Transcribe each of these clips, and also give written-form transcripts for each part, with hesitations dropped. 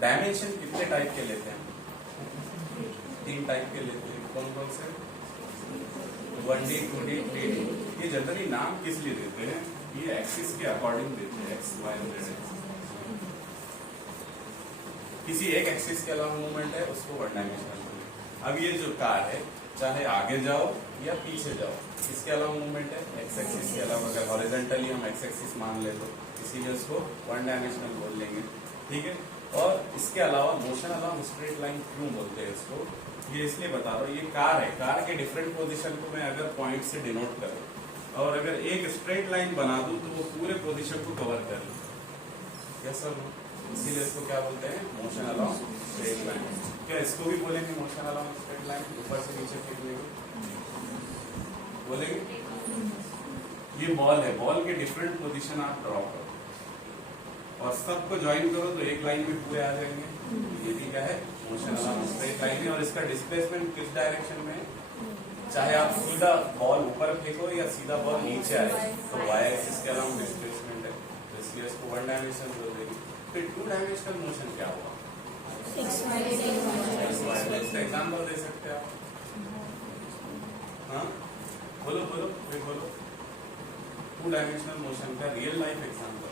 Dimension कितने type के लेते हैं? 3 टाइप के लेते हैं। कौन कौन से? 1D, 2D, 3D। ये जनरली नाम किस लिए देते हैं? ये एक्सिस के अकॉर्डिंग देते हैं, एक्स वाई जेड एक्सिस। किसी एक एक्सिस के अलावा मूवमेंट है उसको 1 डायमेंशनल बोलते हैं। अब ये जो कार है, चाहे आगे जाओ या पीछे जाओ, इसके अलावा मूवमेंट है, एक्स एक्सिस के अलावा। अगर हॉरिजॉन्टली हम एक्स एक्सिस मान ले तो इसीलिए उसको 1 डायमेंशनल बोल लेंगे, ठीक है। और इसके अलावा मोशन अलाउंग स्ट्रेट लाइन क्यों बोलते हैं इसको? ये इसलिए बता रहा हूँ, ये कार है, कार के डिफरेंट पोजीशन को मैं अगर पॉइंट से डिनोट करूँ और अगर एक स्ट्रेट लाइन बना दूं तो वो पूरे पोजीशन को कवर कर ले। यस सर, इसीलिए इसको क्या बोलते हैं? Motion along straight line. क्या इसको भी बोलेंगे मोशन अलाउंग स्ट्रेट लाइन? ऊपर से नीचे फेंकने बोलेंगे। ये बॉल है, बॉल के डिफरेंट पोजीशन आप ड्रॉ करो और सबको ज्वाइन करो तो एक लाइन में पूरे आ जाएंगे। ये भी क्या है? मोशन अलाउंग स्ट्रेट लाइन है। और इसका डिस्प्लेसमेंट किस डायरेक्शन में है? चाहे आप सीधा बॉल ऊपर फेंको या सीधा बॉल नीचे आए तो वाई एक्सिस के अलाउंग डिस्प्लेसमेंट है, तो इसलिए इसको 1 डायमेंशनल बोल देंगे। फिर 2 डायमेंशनल मोशन क्या हुआ? इसका एग्जाम्पल दे सकते हैं आप? हाँ बोलो बोलो, फिर बोलो 2 डायमेंशनल मोशन का रियल लाइफ एग्जाम्पल।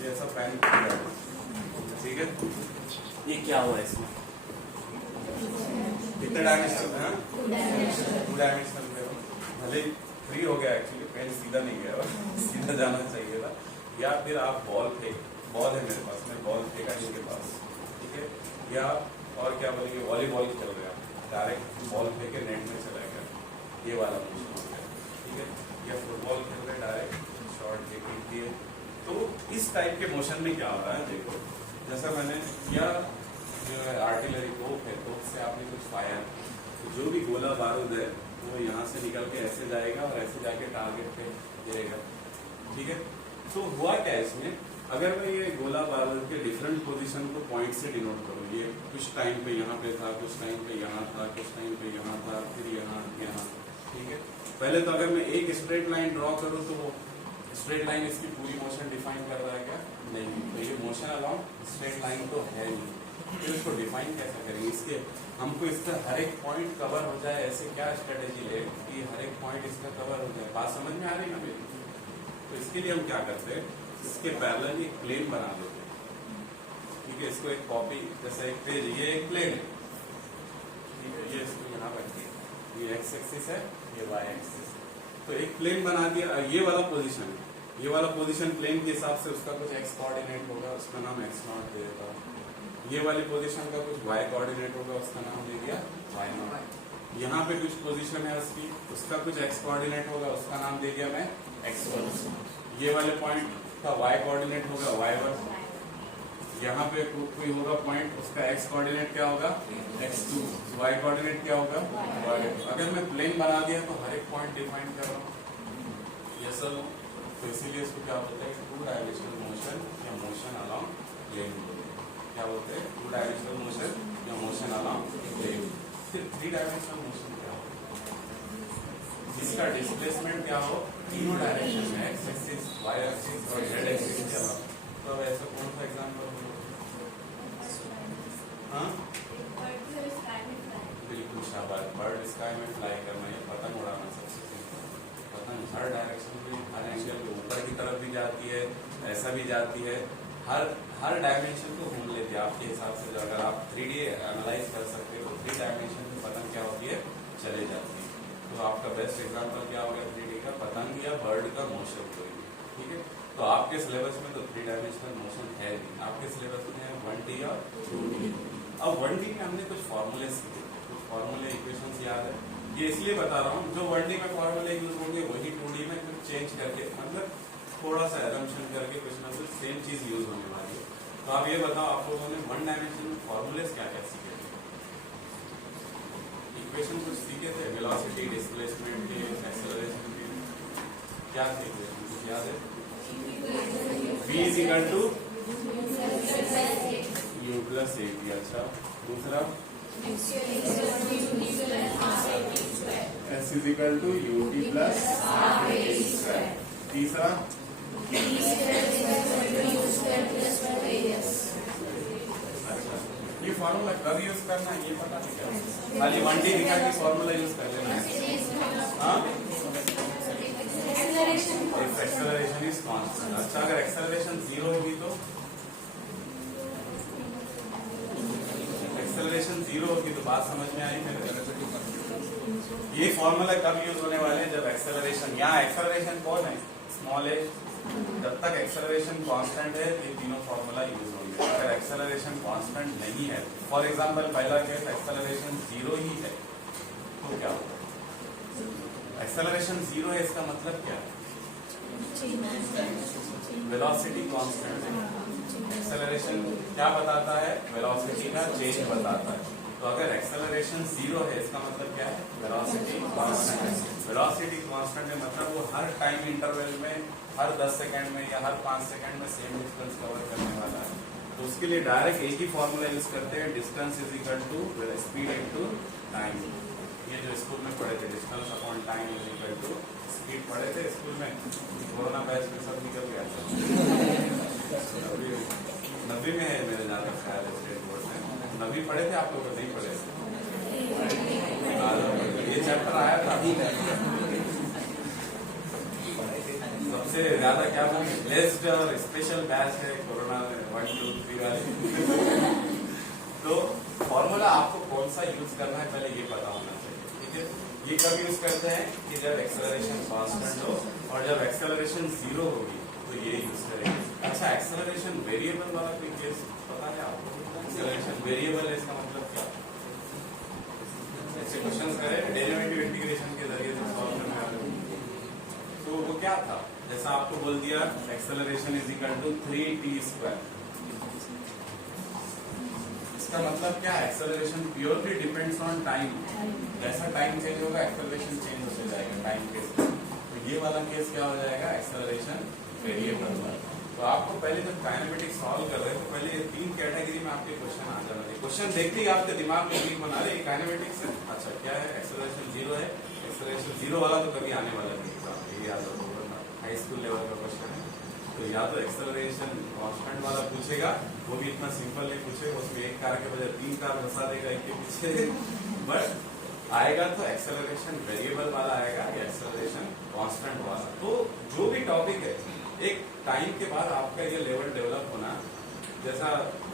ये ऐसा पैन, ठीक है। ये क्या हुआ इसमें? कितने डायमेंशनल है? 2 डायमेंशनल में भले 3 हो गया, एक्चुअली पेन सीधा नहीं गया, सीधा जाना चाहिए था। या फिर आप बॉल है मेरे पास, मैं बॉल फेंका इनके पास, ठीक है। या और क्या बोलेंगे, वॉलीबॉल खेल रहे आप, डायरेक्ट बॉल फेंके नेट में चला गया, ये वाला मोशन हो गया, ठीक है। या फुटबॉल खेल रहे डायरेक्ट शॉट फेंक दिए। तो इस टाइप के मोशन में क्या हो रहा है? देखो, जैसा मैंने या आर्टिलरी तोप है, तोप से आपने कुछ फायर, तो जो भी गोला बारूद है वो यहाँ से निकल के ऐसे जाएगा और ऐसे जाके टारगेट पे गिरेगा, ठीक है। तो हुआ क्या इसमें? अगर मैं ये गोला बारूद के डिफरेंट पोजीशन को पॉइंट से डिनोट करूँ, ये कुछ टाइम पे यहाँ पे था, कुछ टाइम पे यहाँ था, कुछ टाइम पे यहाँ था, फिर यहाँ, ठीक है। पहले तो अगर मैं एक स्ट्रेट लाइन ड्रॉ करूँ तो वो स्ट्रेट लाइन इसकी पूरी मोशन डिफाइन कर रहा है क्या? नहीं। तो ये मोशन अलाउंग स्ट्रेट लाइन तो है नहीं, फिर इसको डिफाइन कैसे करेंगे? इसके हमको इसका हर एक पॉइंट कवर हो जाए, ऐसे क्या स्ट्रेटेजी ले कि हर एक पॉइंट इसका कवर हो जाए? बात समझ में आ रही है ना मेरी? तो इसके लिए हम क्या करते हैं, इसके पैरेलल एक प्लेन बना देते हैं, ठीक है। इसको एक कॉपी, जैसे एक पेज, ये एक प्लेन है, ठीक है। ये इसको यहाँ रखिए, ये एक्स एक्सिस है, ये वाई एक्सिस है। तो एक प्लेन बना दिया, ये वाला पोजीशन है, ये वाला पोजीशन प्लेन के हिसाब से उसका कुछ एक्स कोऑर्डिनेट होगा, उसका नाम एक्स नॉट दे देता हूँ। ये वाली पोजीशन का कुछ y कोऑर्डिनेट होगा, उसका नाम दे दिया y नॉट। यहाँ पे कुछ पोजीशन है उसकी, उसका कुछ x कोऑर्डिनेट होगा, उसका नाम दे दिया मैं x1। ये वाले पॉइंट का y कोऑर्डिनेट होगा y1। यहाँ पे कोई होगा पॉइंट, उसका x कोऑर्डिनेट क्या होगा? x2। y कोऑर्डिनेट क्या होगा? y। अगर मैं प्लेन बना दिया तो हर एक पॉइंट डिफाइन कर रहा हूँ, ये सब। तो इसीलिए इसको क्या बोलते हैं? 2 डायमेंशनल मोशन या मोशन अलाउंग प्लेन। क्या बोलते हैं? 2 डायमेंशनल मोशन या मोशन अलाउंग प्लेन। फिर 3 डायमेंशनल मोशन क्या हो? जिसका डिस्प्लेसमेंट क्या हो? तीनों डायरेक्शन में, एक्स एक्सिस, वाई एक्सिस और जेड एक्सिस के अलावा। तो ऐसा कौन सा एग्जाम्पल हो? हाँ बिल्कुल शाबाश, बर्ड स्काई में फ्लाई करना या पतंग उड़ाना सबसे सिंपल। पतंग हर डायरेक्शन में, हर एंगल के ऊपर की तरफ भी जाती है, ऐसा भी जाती है, हर डायमेंशन को घूम लेती है आपके हिसाब से। जो अगर आप 3D एनालाइज कर सकते हो तो 3 डायमेंशन में पतंग क्या होती है? चले जाती है। तो आपका बेस्ट एग्जांपल क्या होगा 3D का? पतंग या बर्ड का मोशन कोई भी, ठीक है। तो आपके सिलेबस में तो 3 डायमेंशनल मोशन है नहीं, आपके सिलेबस में है 1D और 2D। अब 1D में हमने कुछ फॉर्मूले सीखे, कुछ फॉर्मूले इक्वेशंस याद है। ये इसलिए बता रहा हूँ, जो 1D में फॉर्मूले यूज होंगे वही 2D में कुछ चेंज करके, मतलब थोड़ा सा एजम्पशन करके कुछ ना कुछ सेम चीज यूज होने वाली है। तो आप ये बताओ, आप लोगों ने 1 डायमेंशन में फॉर्मूलेस क्या क्या सीखे थे? इक्वेशन कुछ सीखे थे, वेलोसिटी, डिस्प्लेसमेंट के, एक्सेलरेशन के, क्या सीखे थे? कुछ याद है? v is equal to u plus a। अच्छा, दूसरा s is equal to ut plus, तीसरा मालूम है कब यूज करना है, ये पता नहीं क्या, खाली 1D दिखा के फॉर्मूला यूज कर लेना है। Acceleration is constant. अच्छा, अगर एक्सेलरेशन 0 होगी तो एक्सेलरेशन 0 होगी तो बात समझ में आई मेरे। ये फॉर्मूला कब यूज होने वाले हैं, जब एक्सेलरेशन, यहाँ एक्सेलरेशन कौन है, स्मॉल ए, जब तक एक्सेलरेशन कांस्टेंट है ये तीनों फॉर्मूला यूज होंगे। अगर एक्सेलरेशन कांस्टेंट नहीं है, फॉर एग्जांपल पहला केस एक्सेलरेशन 0 ही है, तो क्या होगा, एक्सेलरेशन 0 है इसका मतलब क्या है, वेलोसिटी कांस्टेंट है। एक्सेलरेशन क्या बताता है, वेलोसिटी का चेंज बताता है। तो अगर एक्सेलरेशन 0 है इसका मतलब क्या है, वेलोसिटी कांस्टेंट है। वेलोसिटी कांस्टेंट है मतलब वो हर टाइम इंटरवल में, हर 10 सेकंड में या हर 5 सेकंड में सेम डिस्टेंस कवर करने वाला है। तो उसके लिए डायरेक्ट एक ही फॉर्मूला यूज करते हैं, distance is equal to speed into time. ये जो स्कूल में पढ़े थे, distance upon time is equal to speed, पढ़े थे स्कूल में, कोरोना बैच में सब निकल गया था। 90 में है मेरे जहाँ तक ख्याल है, स्टेट बोर्ड में 90 पढ़े थे आप लोग, नहीं पढ़े थे, ये चैप्टर आया था। सबसे ज्यादा क्या ब्लेस्ड और स्पेशल बैच है कोरोना 1, 2, 3 वाले। तो फॉर्मूला आपको कौन सा यूज करना है पहले ये पता होना चाहिए, ठीक है। ये कब यूज करते हैं कि जब एक्सेलरेशन कांस्टेंट हो, और जब एक्सेलरेशन 0 होगी तो ये यूज करेंगे। अच्छा, एक्सेलरेशन वेरिएबल वाला कोई केस पता है आपको, एक्सेलरेशन वेरिएबल है इसका मतलब क्या, ऐसे क्वेश्चन करें डेरिवेटिव इंटीग्रेशन के जरिए से सॉल्व करने वाले, तो वो क्या था, जैसा आपको बोल दिया acceleration is equal to 3t²। इसका मतलब क्या है, acceleration purely depends on time, जैसा टाइम चेंज होगा एक्सेलरेशन चेंज होते जाएगा टाइम के साथ। तो ये वाला केस क्या हो जाएगा, एक्सेलरेशन वेरिएबल वाला। तो आपको पहले जब काइनेमेटिक्स सॉल्व कर रहे हैं तो पहले ये 3 कैटेगरी में आपके क्वेश्चन आ जाना चाहिए। क्वेश्चन देखते ही आपके दिमाग में क्लिक बना रहे काइनेमेटिक्स है, अच्छा क्या है, एक्सेलरेशन 0 है, एक्सेलरेशन 0 वाला तो कभी आने वाला नहीं, ये याद रखो, हाई स्कूल लेवल का क्वेश्चन है। तो या तो एक्सेलरेशन कांस्टेंट वाला पूछेगा, वो भी इतना सिंपल नहीं पूछेगा, उसमें एक कार के बजाय 3 कार घुसा देगा एक के पीछे, बट आएगा तो एक्सेलरेशन वेरिएबल वाला आएगा या एक्सेलरेशन कांस्टेंट वाला। तो जो भी टॉपिक है, एक टाइम के बाद आपका ये लेवल डेवलप होना, जैसा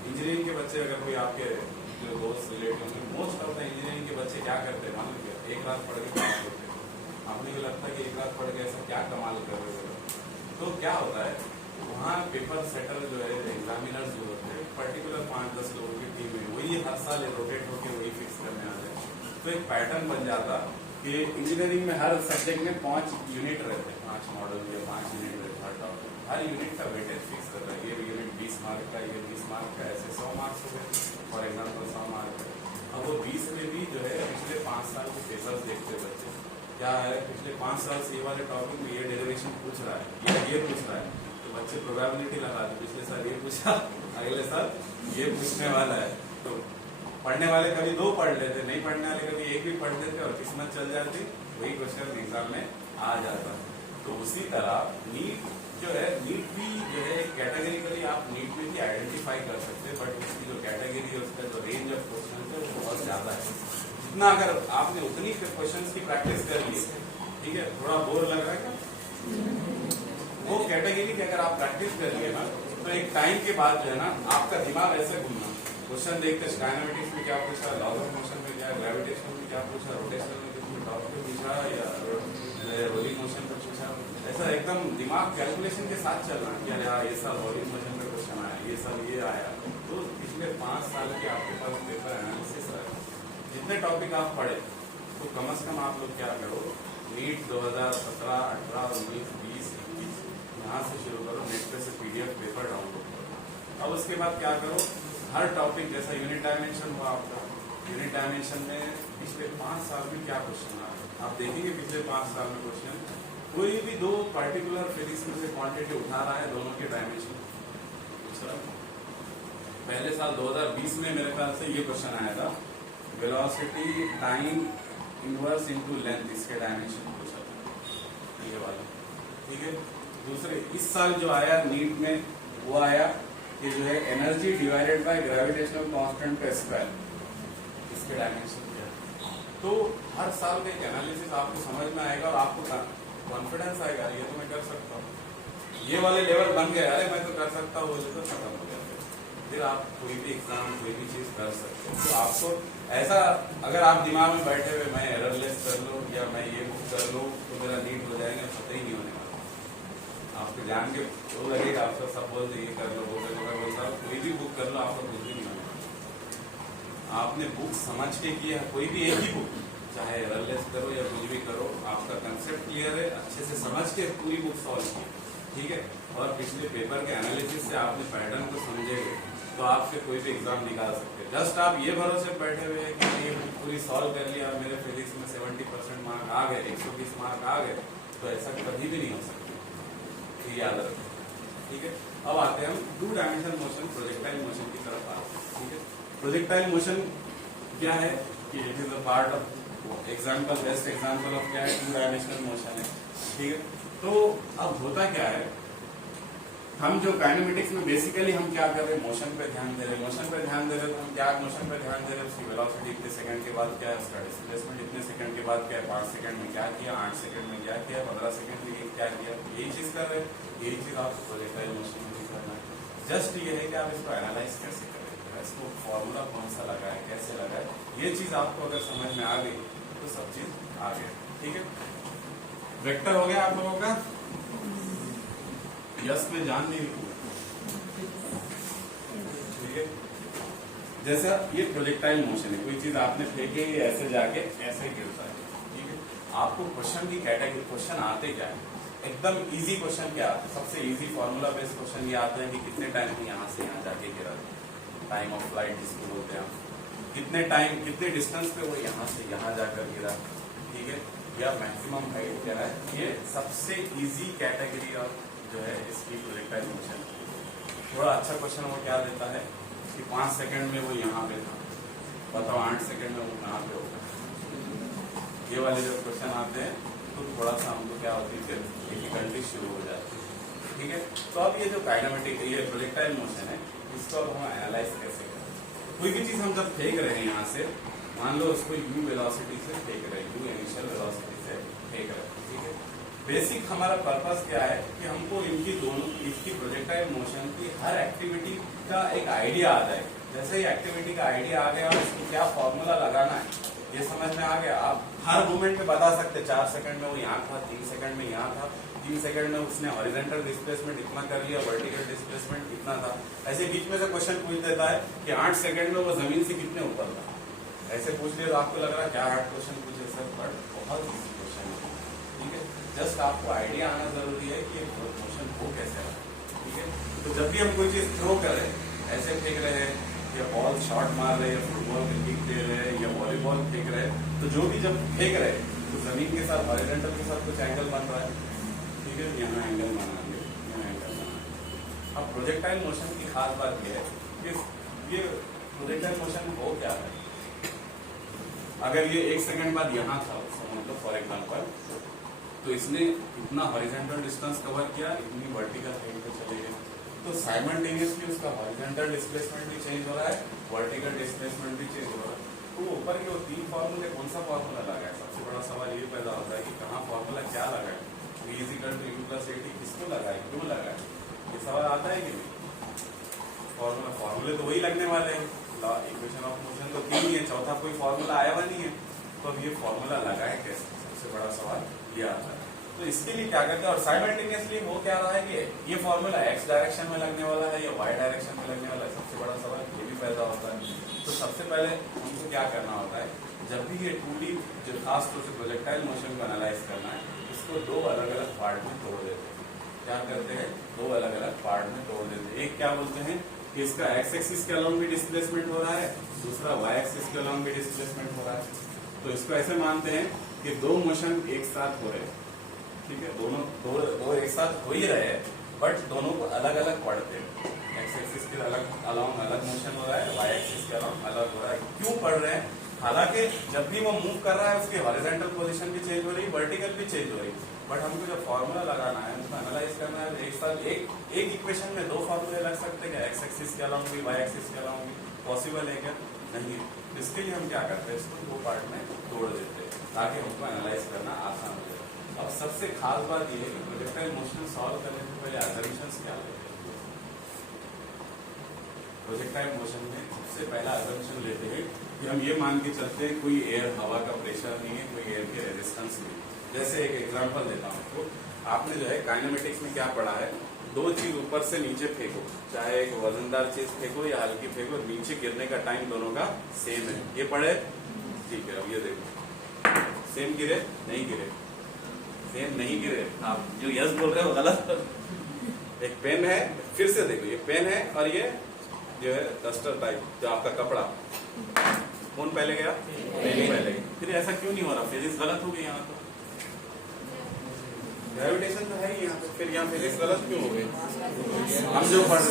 इंजीनियरिंग के बच्चे, अगर कोई आपके जो दोस्त रिलेटिव होंगे, मोस्ट ऑफ द इंजीनियरिंग के बच्चे क्या करते हैं, मान लीजिए एक रात पढ़ के पास होते हैं, आपने को लगता है कि एक रात पढ़ के ऐसा क्या कमाल कर रहे हो, तो क्या होता है वहाँ पेपर सेटर जो है, एग्जामिनर्स जो होते हैं, पर्टिकुलर 5-10 लोगों की टीम है, वही हर साल रोटेट होकर वही फिक्स करने आ जाए। तो एक पैटर्न बन जाता कि इंजीनियरिंग में हर सब्जेक्ट में 5 यूनिट रहते हैं, 5 मॉडल या 5 यूनिट रहते हैं, हर यूनिट का वेटेज फिक्स कर रहा है, ये यूनिट 20 मार्क का, ये 20 मार्क का, ऐसे 100 मार्क्स हो गए फॉर एग्जाम्पल, 100 मार्क का। अब वो 20 में भी जो है पिछले 5 साल के पेपर्स देखते बच्चे, क्या है पिछले 5 साल से ये वाले टॉपिक में ये डेरिवेशन पूछ रहा है या ये पूछ रहा है, तो बच्चे प्रोबेबिलिटी लगाते, पिछले साल ये पूछा, अगले साल ये पूछने वाला है। तो पढ़ने वाले कभी 2 पढ़ लेते, नहीं पढ़ने वाले कभी 1 भी पढ़ लेते, और किस्मत चल जाती, वही क्वेश्चन एग्जाम में आ जाता। तो उसी तरह नीट जो है, नीट भी जो है कैटेगरिकली आप नीट में भी आइडेंटिफाई कर सकते हैं, बट उसकी जो कैटेगरी है, उसका जो रेंज ऑफ क्वेश्चन है वो बहुत ज्यादा है। जितना अगर आपने उतनी क्वेश्चंस की प्रैक्टिस कर ली, ठीक है, थोड़ा बोर लग रहा है क्या, वो कैटेगरी की अगर आप प्रैक्टिस कर लिए ना, तो एक टाइम के बाद जो है ना आपका दिमाग ऐसे घूमना, क्वेश्चन देखते काइनेमेटिक्स में क्या पूछा, लॉज ऑफ मोशन में क्या, ग्रेविटेशन में क्या पूछा, रोटेशनल में किसमें टॉप पे पूछा या रोलिंग मोशन पे पूछा, ऐसा एकदम दिमाग कैलकुलेशन के साथ चल रहा है कि यार ये साल रोलिंग मोशन पे क्वेश्चन आया, ये साल ये आया। तो पिछले 5 साल के आपके पास पेपर एनालिसिस है, जितने टॉपिक आप पढ़े, तो कम से कम आप लोग क्या करो, नीट 2017, 18, 19, 20, 21 यहाँ से शुरू करो, नेट पे से PDF पेपर डाउनलोड करो। अब उसके बाद क्या करो, हर टॉपिक जैसा यूनिट डायमेंशन हुआ आपका, यूनिट डायमेंशन में पिछले 5 साल में क्या क्वेश्चन आ रहा है, आप देखेंगे पिछले 5 साल में क्वेश्चन, कोई भी 2 पर्टिकुलर फिजिक्स में से क्वांटिटी उठा रहा है, दोनों के डायमेंशन। पहले साल 2020 में मेरे ख्याल से ये क्वेश्चन आया था, velocity time inverse into length, इसके डायमेंशन पूछा था, ये वाला, ठीक है। दूसरे इस साल जो आया नीट में वो आया कि जो है energy divided by gravitational constant का स्क्वायर, इसके डायमेंशन क्या है। तो हर साल का एक एनालिसिस आपको समझ में आएगा और आपको कॉन्फिडेंस आएगा, ये तो मैं कर सकता हूँ, ये वाले लेवल बन गए, अरे मैं तो कर सकता हूँ, बोले तो खत्म हो गया। फिर आप कोई भी एग्जाम कोई भी चीज कर सकते हो। तो आपको ऐसा अगर आप दिमाग में बैठे हुए मैं एररलेस कर लूँ या मैं ये बुक कर लूँ तो मेरा नीट हो जाएगा, पता ही नहीं होने वाला। आपको जान के वो लगेगा, आपको सब बोलते ये कर लो वो कर लो, मैं बोलता हूँ कोई भी बुक कर लो, आपको कुछ भी नहीं होने वाला। आपने बुक समझ के किया, कोई भी एक ही बुक, चाहे एररलेस करो या कुछ भी करो, आपका कंसेप्ट क्लियर है, अच्छे से समझ के पूरी बुक सॉल्व की, ठीक है, और पिछले पेपर के एनालिसिस से आपने पैटर्न को समझेंगे तो आपसे कोई भी एग्जाम निकाल सकते हैं। जस्ट आप ये भरोसे बैठे हुए हैं कि ये पूरी सॉल्व कर लिया, मेरे फिजिक्स में 70% मार्क आ गए, 120 मार्क आ गए, तो ऐसा कभी भी नहीं हो सकता, ये याद रखें, ठीक है। अब आते हैं हम two dimensional motion, projectile motion की तरफ आते हैं, ठीक है। प्रोजेक्टाइल मोशन क्या है कि it is a part of example, best example of क्या है, टू डायमेंशनल मोशन है, ठीक है। तो अब होता क्या है, हम जो काइनेमेटिक्स में बेसिकली हम क्या कर रहे हैं, मोशन पे ध्यान दे रहे हैं, मोशन पे ध्यान दे रहे हैं, तो हम क्या मोशन पे ध्यान दे रहे हैं, उसकी वेलोसिटी इतने सेकंड के बाद क्या है, उसका डिस्प्लेसमेंट इतने सेकंड के बाद क्या है, 5 सेकंड में क्या किया, 8 सेकंड में क्या किया, 15 सेकंड में क्या किया, यही चीज कर रहे हैं। यही चीज आपको प्रोजेक्टाइल मोशन में भी करना है। जस्ट ये है कि आप इसको एनालाइज कैसे करें, इसको फॉर्मूला कौन सा लगा है, कैसे लगा है, ये चीज आपको अगर समझ में आ गई तो सब चीज आ गया, ठीक है। वेक्टर हो गया आप लोगों का, यस में जान नहीं, ठीक है। जैसा ये प्रोजेक्टाइल मोशन है, कोई चीज आपने फेंके ऐसे जाके ऐसे गिरता है, ठीक है। आपको क्वेश्चन की कैटेगरी, क्वेश्चन आते क्या है, एकदम इजी क्वेश्चन क्या आता है, सबसे इजी फॉर्मूला बेस्ड क्वेश्चन ये आते हैं कि कितने टाइम में यहाँ से यहाँ जाके गिरा, टाइम ऑफ फ्लाइट जिसको बोलते हैं, कितने टाइम कितने डिस्टेंस पे वो यहाँ से यहाँ जाकर गिरा, ठीक है, या मैक्सिमम हाइट क्या है, ये सबसे इजी कैटेगरी ऑफ जो है इसकी प्रोजेक्टाइल मोशन। थोड़ा अच्छा क्वेश्चन वो क्या देता है कि 5 सेकंड में वो यहाँ पे था, बताओ 8 सेकंड में वो कहाँ पे होगा। ये वाले जब क्वेश्चन आते हैं तो थोड़ा सा हमको क्या होती है, डिफिकल्टी शुरू हो जाती है, ठीक है। तो अब ये जो काइनेमेटिक ये प्रोजेक्टाइल मोशन है, इसको अब हम एनालाइज कैसे करें। कोई भी चीज हम जब फेंक रहे हैं यहाँ से, मान लो उसको u वेलोसिटी से फेंक रहे हैं, u इनिशियल वेलोसिटी से फेंक रहे हैं, ठीक है। बेसिक हमारा पर्पस क्या है कि हमको इनकी दोनों इसकी प्रोजेक्टाइल मोशन की हर एक्टिविटी का एक आइडिया आ जाए। जैसे ही एक्टिविटी का आइडिया आ गया और इसको क्या फॉर्मूला लगाना है ये समझ में आ गया, आप हर मूवमेंट में बता सकते 4 सेकंड में वो यहाँ था, 3 सेकंड में यहाँ था, 3 सेकंड में उसने हॉरिजॉन्टल डिस्प्लेसमेंट इतना कर लिया, वर्टिकल डिस्प्लेसमेंट कितना था। ऐसे बीच में से क्वेश्चन पूछ देता है कि 8 सेकंड में वो जमीन से कितने ऊपर था, ऐसे पूछ लिया तो आपको लग रहा है क्या हार्ड क्वेश्चन पूछे सर, बट बहुत इजी क्वेश्चन है, ठीक है। जस्ट आपको आइडिया आना जरूरी है कि मोशन हो कैसे रहा है, ठीक है। तो जब भी हम कोई चीज थ्रो करें, ऐसे फेंक रहे हैं या बॉल शॉट मार रहे हैं या फुटबॉल के किक दे रहे हैं या वॉलीबॉल फेंक रहे हैं, तो जो भी जब फेंक रहे हैं तो जमीन के साथ हॉरिजॉन्टल के साथ कुछ एंगल बन रहा है, ठीक है, यहाँ एंगल बनाएंगे, यहाँ एंगल बनाएंगे। अब प्रोजेक्टाइल मोशन की खास बात यह है कि ये प्रोजेक्टाइल मोशन हो क्या है, अगर ये 1 सेकंड बाद यहाँ था मतलब फॉर एग्जाम्पल, तो इसने इतना हॉरिजॉन्टल डिस्टेंस कवर किया, इतनी वर्टिकल हाइट पे चले गए, तो साइमल्टेनियसली उसका हॉरिजॉन्टल डिस्प्लेसमेंट भी चेंज हो रहा है, वर्टिकल डिस्प्लेसमेंट भी चेंज हो रहा है। तो ऊपर के वो 3 फॉर्मूले कौन सा फॉर्मूला लगा है, सबसे बड़ा सवाल ये पैदा होता है कि कहाँ फॉर्मूला क्या लगा है, v equal to u plus 80 किसको लगा है, क्यों लगा है, ये सवाल आता है कि नहीं। फॉर्मूले तो वही लगने वाले हैं, लॉ इक्वेशन ऑफ मोशन तो 3 ही है, चौथा कोई फॉर्मूला आया हुआ नहीं है, तो अब ये फॉर्मूला लगा है कैसे, सबसे बड़ा सवाल ये आता है। तो इसके लिए क्या करते हैं, और साइमल्टेनियसली हो क्या रहा है कि ये फॉर्मूला x डायरेक्शन में लगने वाला है या y डायरेक्शन में लगने वाला है, सबसे बड़ा सवाल ये भी पैदा होता है। तो सबसे पहले हमको क्या करना होता है, जब भी ये 2D जो खास तौर से प्रोजेक्टाइल मोशन को एनालाइज करना है, इसको 2 अलग अलग पार्ट में तोड़ देते हैं। क्या करते हैं, 2 अलग अलग पार्ट में तोड़ देते हैं। एक क्या बोलते हैं कि इसका x एक्सिस के अलोंग भी डिस्प्लेसमेंट हो रहा है, दूसरा y एक्सिस के अलोंग भी डिस्प्लेसमेंट हो रहा है। तो इसको ऐसे मानते हैं कि 2 मोशन एक साथ हो रहे हैं, ठीक है, दो एक साथ हो ही रहे हैं, बट दोनों को अलग अलग पढ़ते हैं। एक्स एक्सिस के अलग अलोंग अलग मोशन हो रहा है, वाई एक्सिस के अलोंग अलग हो रहा है। क्यों पढ़ रहे हैं, हालांकि जब भी वो मूव कर रहा है उसकी हॉरिजॉन्टल पोजीशन भी चेंज हो रही, वर्टिकल भी चेंज हो रही, बट हमको जब फॉर्मूला लगाना है, उसको एनालाइज करना है, एक साथ एक इक्वेशन में दो फॉर्मूले लग सकते हैं, एक्स एक्सिस के अलाउंग भी, वाई एक्सिस के अलाउंग भी, पॉसिबल है क्या? नहीं है। इसके लिए हम क्या करते हैं, इसको दो पार्ट में तोड़ देते हैं ताकि हमको एनालाइज करना आसान हो जाए। अब सबसे खास बात यह है कि प्रोजेक्टाइल मोशन सॉल्व करने से पहले असम्पशंस क्या लेते हैं? प्रोजेक्टाइल मोशन में सबसे पहला असम्पशन लेते हैं कि हम ये मान के चलते हैं कोई एयर, हवा का प्रेशर नहीं है, कोई एयर के रेजिस्टेंस नहीं है। जैसे एक एग्जांपल देता हूँ आपको, आपने जो है काइनेमेटिक्स में क्या पढ़ा है, दो चीज ऊपर से नीचे फेंको, चाहे एक वजनदार चीज फेंको या हल्की फेंको, नीचे गिरने का टाइम दोनों का सेम है, ये पढ़े? ठीक है। अब ये देखो, सेम गिरे नहीं गिरे? सेम नहीं गिरे। आप जो यस बोल रहे हो गलत। एक पेन है, फिर से देखो, ये पेन है और ये जो है डस्टर टाइप जो आपका कपड़ा, कौन पहले गया? पेन पहले गया। फिर ऐसा क्यों नहीं हो रहा? फिजिक्स गलत हो गई यहाँ तो, ग्रेविटेशन तो है ही यहाँ पे, फिर यहाँ फिजिक्स गलत क्यों हो गई? हम जो पढ़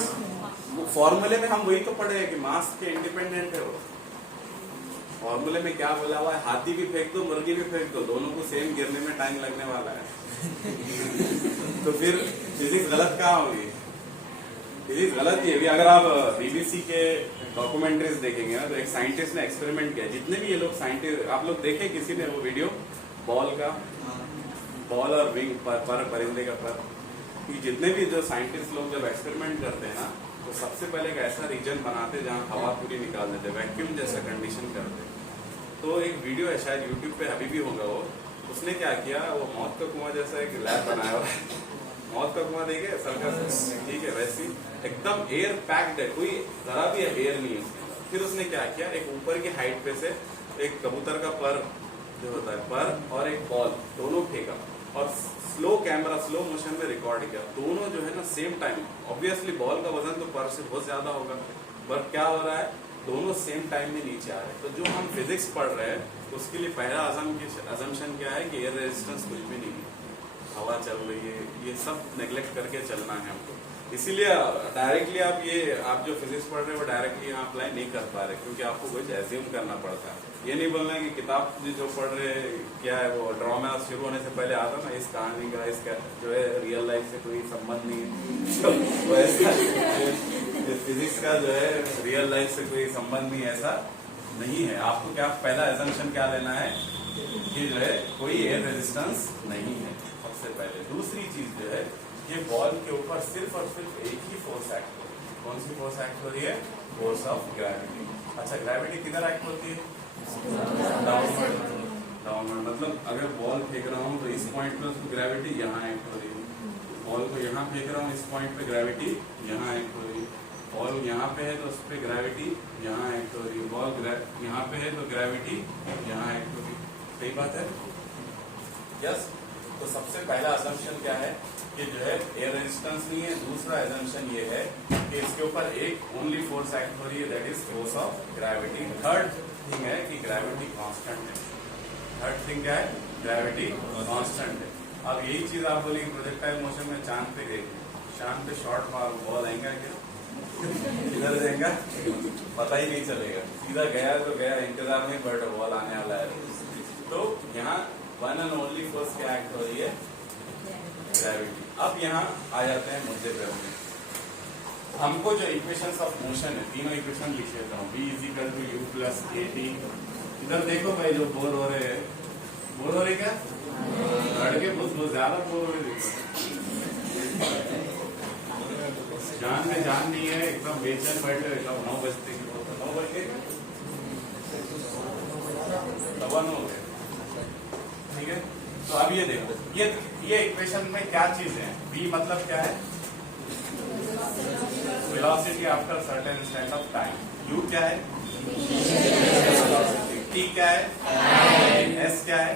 फॉर्मूले में हम वही तो पढ़े हैं कि मास के इंडिपेंडेंट है वो। फॉर्मूले में क्या बोला हुआ है, हाथी भी फेंक दो, मुर्गी भी फेंक दो, दोनों को सेम गिरने में टाइम लगने वाला है। तो फिर फिजिक्स गलत कहाँ होगी? फिजिक्स गलत ही है। अगर आप बीबीसी के डॉक्यूमेंट्रीज देखेंगे ना, तो एक साइंटिस्ट ने एक्सपेरिमेंट किया, जितने भी ये लोग साइंटिस्ट, आप लोग देखे किसी ने वो वीडियो बॉल का, बॉल और विंग पर परिंदे का पर, कि जितने भी जो साइंटिस्ट लोग जब एक्सपेरिमेंट करते हैं ना, तो सबसे पहले एक ऐसा रीजन बनाते जहाँ हवा पूरी निकाल देते, वैक्यूम जैसा कंडीशन करते। तो एक वीडियो है, शायद यूट्यूब पे अभी भी होगा वो, उसने क्या किया, वो मौत का कुआं जैसा एक लैब बनाया हुआ है। मौत का कुआं देखे सर्कस, ठीक है, वैसी एकदम एयर पैक्ड है, कोई जरा भी एयर नहीं है उसमें। फिर उसने क्या किया, एक ऊपर की हाइट पे से एक कबूतर का पर जो होता है, पर और एक बॉल दोनों फेंका और स्लो कैमरा, स्लो मोशन में रिकॉर्ड किया, दोनों जो है ना सेम टाइम। ऑब्वियसली बॉल का वजन तो पर से बहुत ज्यादा होगा, बट क्या हो रहा है, दोनों सेम टाइम में नीचे आ रहे हैं। तो जो हम फिजिक्स पढ़ रहे हैं उसके लिए पहला अजम्पशन क्या है कि एयर रेजिस्टेंस कुछ भी नहीं है, हवा चल रही है, ये सब नेग्लेक्ट करके चलना है हमको। इसीलिए डायरेक्टली आप जो फिजिक्स पढ़ रहे हैं वो डायरेक्टली यहाँ अप्लाई नहीं कर पा रहे, क्योंकि आपको कुछ एज्यूम करना पड़ता है। ये नहीं बोलना है कि किताब जो पढ़ रहे क्या है, वो ड्रामा शुरू होने से पहले आता ना, इस कहानी का इसका जो है रियल लाइफ से कोई संबंध नहीं है, तो ऐसा फिजिक्स का जो है रियल लाइफ से कोई संबंध नहीं, ऐसा नहीं है। आपको क्या पहला एजम्पशन क्या लेना है कि जो है कोई एयर रेजिस्टेंस नहीं है, सबसे पहले। दूसरी चीज जो है, ये बॉल के ऊपर सिर्फ और सिर्फ एक ही फोर्स एक्ट हो रही है। कौन सी फोर्स एक्ट हो रही है? Force of gravity. अच्छा, ग्रेविटी किधर एक्ट होती है? डाउनवर्ड। डाउनवर्ड मतलब अगर बॉल फेंक रहा हूँ तो इस पॉइंट पे उसको ग्रेविटी यहाँ एक्ट हो रही है, बॉल को यहाँ फेंक रहा हूँ इस पॉइंट पे ग्रेविटी यहाँ एक्ट हो रही है, बॉल यहाँ पे है तो उस पर ग्रेविटी यहाँ एक्ट हो रही है, बॉल यहाँ पे है तो ग्रेविटी यहाँ एक्ट हो रही है। सही बात है? यस। तो सबसे पहला असम्पशन क्या है कि जो है एयर रेजिस्टेंस नहीं है। दूसरा असम्पशन ये है कि इसके ऊपर एक ओनली फोर्स एक्ट हो रही है, that is force of gravity. Third thing है कि ग्रेविटी कांस्टेंट है। थर्ड थिंग क्या है? ग्रेविटी कांस्टेंट है। अब यही चीज आप बोलेंगे प्रोजेक्टाइल मोशन में चांद पे गए, चांद पे शॉर्ट मारो, बॉल आएगा क्या? किधर जाएगा पता ही नहीं चलेगा, सीधा गया तो गया, इंतजार में बट बॉल आने वाला है। तो यहाँ वन एंड ओनली फोर्स क्या एक्ट हो रही है? ग्रेविटी। अब यहाँ आ जाते हैं मुद्दे पे। हमको जो इक्वेशंस ऑफ मोशन है, तीनों इक्वेशन लिख लेता हूँ। v is equal to u plus a t. इधर देखो भाई, जो बोर हो रहे हैं, बोर हो रहे क्या? लड़के बहुत ज्यादा बोर हो रहे, जान में जान नहीं है, एकदम बेचैन बैठे, एकदम 9 बजते 9 बज गए, 9 हो गए, ठीक है। तो अब ये देखो, ये इक्वेशन में क्या चीज है? v मतलब क्या है? Velocity after certain instant of time. u क्या है? t क्या है? s क्या है?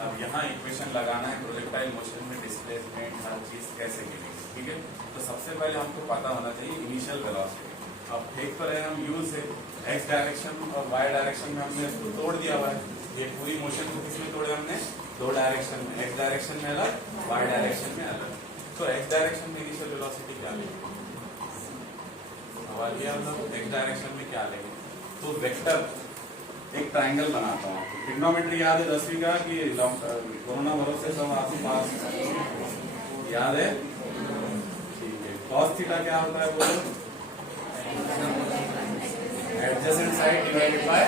अब यहाँ इक्वेशन लगाना है प्रोजेक्टाइल मोशन में डिस्प्लेसमेंट हर चीज कैसे मिलेगी, ठीक है। तो सबसे पहले हमको पता होना चाहिए इनिशियल वेलोसिटी। अब फेंक तो रहे हम यू से, एक्स डायरेक्शन और वाई डायरेक्शन में हमने इसको तोड़ दिया हुआ है। ये पूरी मोशन को किसमें तोड़े हमने? 2 डायरेक्शन में, एक्स डायरेक्शन में अलग, वाई डायरेक्शन में अलग। तो एक्स डायरेक्शन में इनिशियल वेलोसिटी क्या लेंगे? सवाल ये हम लोग एक्स डायरेक्शन में क्या लेंगे? तो वेक्टर एक ट्रायंगल बनाता हूँ। ट्रिग्नोमेट्री याद है 10वीं का कि कोरोना भरोसे सब आस पास याद है? ठीक है। कॉस थीटा क्या होता है बोलो? एडजेसेंट साइड डिवाइडेड बाय,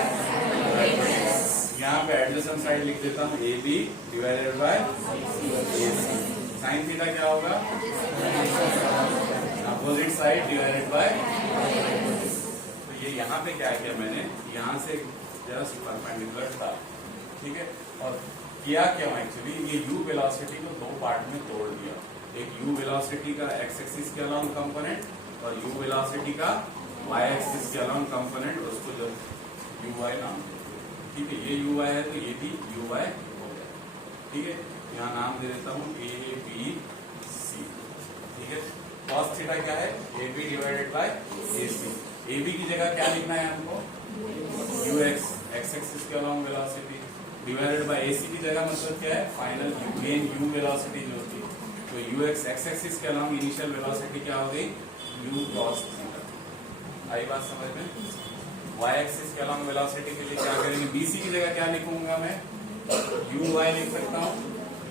यहाँ पे एडजेसेंट साइड लिख देता हूँ a b divided by a c. Sine theta क्या होगा? Opposite side divided by. तो ये यहाँ पे क्या किया मैंने, यहाँ से जरा सी परपेंडिकुलर था, ठीक है। और किया क्या एक्चुअली, ये u वेलोसिटी को दो पार्ट में तोड़ दिया। एक u वेलोसिटी का x एक्सिस के अलाउंग कंपोनेंट और u वेलोसिटी का y एक्सिस के अलाउंग कंपोनेंट, उसको जो uy नाम देते हैं, ठीक है। ये uy है तो ये भी uy हो गया, ठीक है। यहाँ नाम दे देता हूँ a b c, ठीक है। cos थीटा क्या है? a b divided by a c। a b की जगह क्या लिखना है हमको? ux x एक्सिस के along velocity divided by ac की जगह मतलब क्या है? फाइनल मेन u वेलोसिटी जो होती है। तो ux x एक्सिस के अलाउंग इनिशियल वेलोसिटी क्या हो गई? u cos theta. आई बात समझ में? y एक्सिस के अलाउंग वेलोसिटी के लिए क्या करेंगे? bc की जगह क्या लिखूंगा मैं? uy लिख सकता हूँ।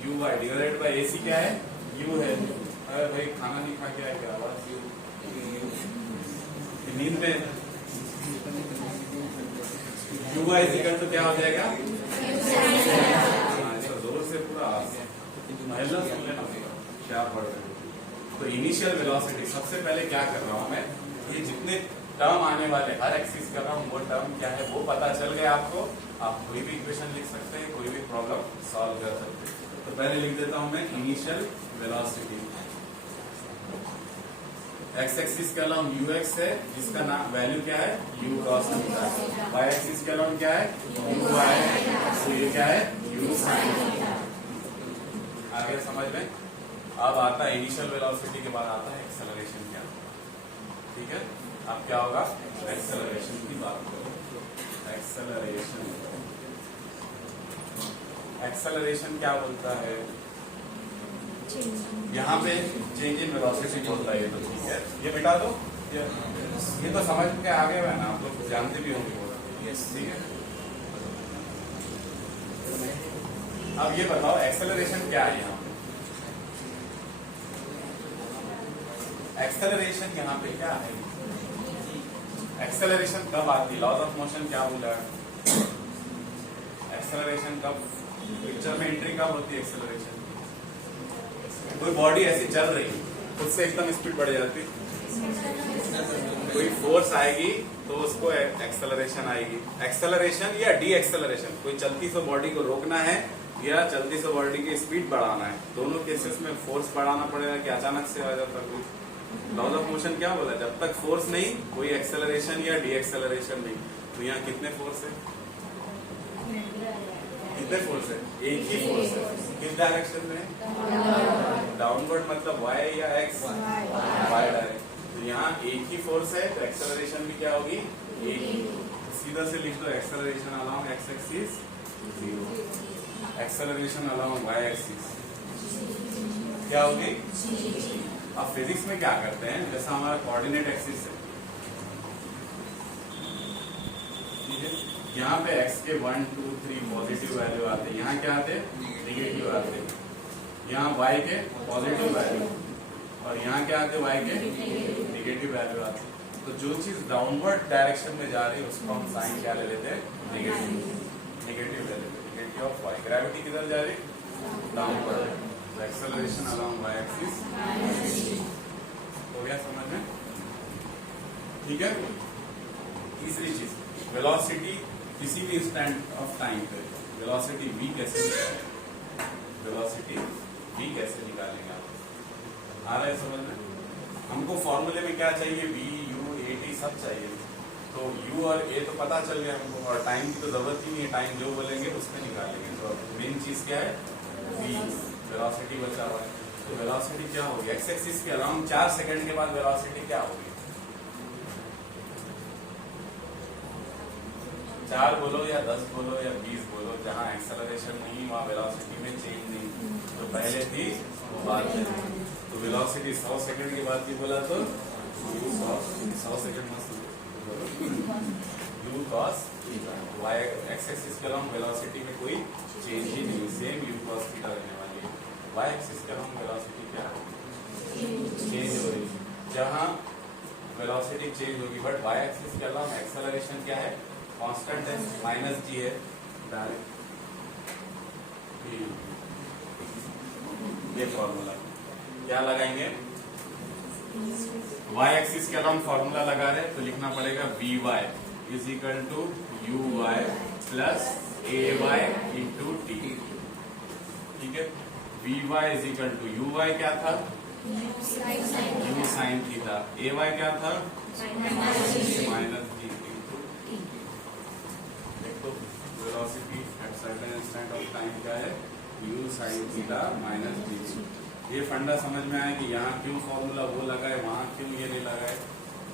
uy डिवाइडेड बाय ac क्या है? u है। अरे भाई खाना नहीं खा के आए क्या? आवाज नींद में uy इक्वल तो क्या हो जाएगा? जोर से पूरा महिला सुन लेना क्या पढ़ रहे हो। तो इनिशियल वेलोसिटी सबसे पहले क्या कर रहा हूं मैं, ये जितने टर्म आने वाले हर एक्सिस कर रहा हूँ, वो टर्म क्या है वो पता चल गया आपको। आप कोई भी इक्वेशन लिख सकते हैं, कोई भी प्रॉब्लम सॉल्व कर सकते हैं। तो पहले लिख देता हूं मैं इनिशियल वेलोसिटी। एक्स एक्सिस के अलाउंग ux है, जिसका नाम वैल्यू क्या है? u cos theta. y axis के अलाउंग क्या है? uy है, तो ये क्या है? u sin theta. आगे समझ में? अब आता है इनिशियल वेलोसिटी के बाद आता है एक्सेलरेशन क्या, ठीक है। अब क्या होगा? एक्सेलरेशन की बात करो। एक्सेलरेशन, एक्सेलरेशन क्या बोलता है? यहाँ पे चेंज इन वेलोसिटी बोलता है, ये तो ठीक है, ये मिटा दो। ये तो समझ के आ गए ना, आप लोग जानते भी होंगे, यस ठीक है। अब ये बताओ एक्सेलरेशन क्या है यहाँ पे? एक्सेलरेशन यहाँ पे क्या है? एक्सेलरेशन कब आती है? लॉज ऑफ मोशन क्या बोला है? एक्सेलरेशन कब पिक्चर में एंट्री कब होती है? एक्सेलरेशन कोई बॉडी ऐसी चल रही है, उससे एकदम स्पीड बढ़ जाती, कोई फोर्स आएगी तो उसको एक्सेलरेशन आएगी। एक्सेलरेशन या डी एक्सेलरेशन, कोई चलती से बॉडी को रोकना है या चलती से बॉडी की स्पीड बढ़ाना है, दोनों केसेस में फोर्स बढ़ाना पड़ेगा कि अचानक से आ जाता कोई। लॉज ऑफ मोशन क्या बोला? जब तक फोर्स नहीं कोई एक्सेलरेशन या डी एक्सेलरेशन नहीं। तो यहाँ कितने फोर्स है? कितने फोर्स है? एक ही फोर्स है। किस डायरेक्शन में? डाउनवर्ड मतलब y या x? y direction. तो यहाँ एक ही फोर्स है, तो एक्सेलरेशन भी क्या होगी? एक ही। सीधा से लिख दो acceleration along x axis 0, acceleration along y axis क्या होगी? अब फिजिक्स में क्या करते हैं, जैसा हमारा कोऑर्डिनेट एक्सिस है, ठीक है, यहाँ पे x के 1 2 3 पॉजिटिव वैल्यू आते हैं, यहाँ क्या आते हैं? नेगेटिव आते हैं। यहाँ y के पॉजिटिव वैल्यू और यहाँ क्या आते हैं? y के नेगेटिव वैल्यू आते हैं। तो जो चीज डाउनवर्ड डायरेक्शन में जा रही है उसको हम साइन क्या ले लेते हैं? नेगेटिव। नेगेटिव ले लेते हैं, नेगेटिव ऑफ y। ग्रेविटी किधर जा रही? Downward. Acceleration along y axis हो गया समझ में? ठीक है। तीसरी चीज, वेलोसिटी किसी भी इंस्टेंट ऑफ टाइम पे वेलोसिटी v कैसे निकालेंगे? वेलोसिटी v कैसे निकालेंगे आप? आ रहा है समझ में? हमको फॉर्मूले में क्या चाहिए? v u a t सब चाहिए। तो u और a तो पता चल गया हमको, और टाइम की तो जरूरत ही नहीं है, टाइम जो बोलेंगे उसमें निकालेंगे। तो मेन चीज क्या है? v, वेलोसिटी बचा हुआ है। तो वेलोसिटी क्या होगी? एक्स एक्सिस के अराउंड 4 सेकंड के बाद वेलोसिटी क्या होगी? 4 बोलो या 10 बोलो या 20 बोलो, जहाँ एक्सेलरेशन नहीं वहाँ वेलोसिटी में चेंज नहीं, तो पहले थी वो बाद में। तो वेलोसिटी 100 सेकंड के बाद की बोला तो 100 सेकंड मस्त u cos theta. y x axis के अलॉन्ग वेलोसिटी में कोई चेंज ही नहीं, सेम u cos थीटा रहने वाली है। y एक्सिस के अलॉन्ग वेलोसिटी क्या है, चेंज हो रही है, जहां वेलोसिटी चेंज होगी, बट y एक्सिस के अलॉन्ग एक्सेलरेशन क्या है, कांस्टेंट है, माइनस g है डायरेक्ट। ये फॉर्मूला क्या लगाएंगे, y एक्सिस के अलॉन्ग फॉर्मूला लगा रहे तो लिखना पड़ेगा vy is equal to uy plus ay into t. ठीक है, vy is equal to uy क्या था, u साइन थीटा, ay क्या था, माइनस जी इंटू टी। देखो velocity at certain instant of time क्या है, u साइन थीटा माइनस जी। ये फंडा समझ में आया कि यहाँ क्यों फॉर्मूला वो लगाए, वहां क्यों ये नहीं लगाए।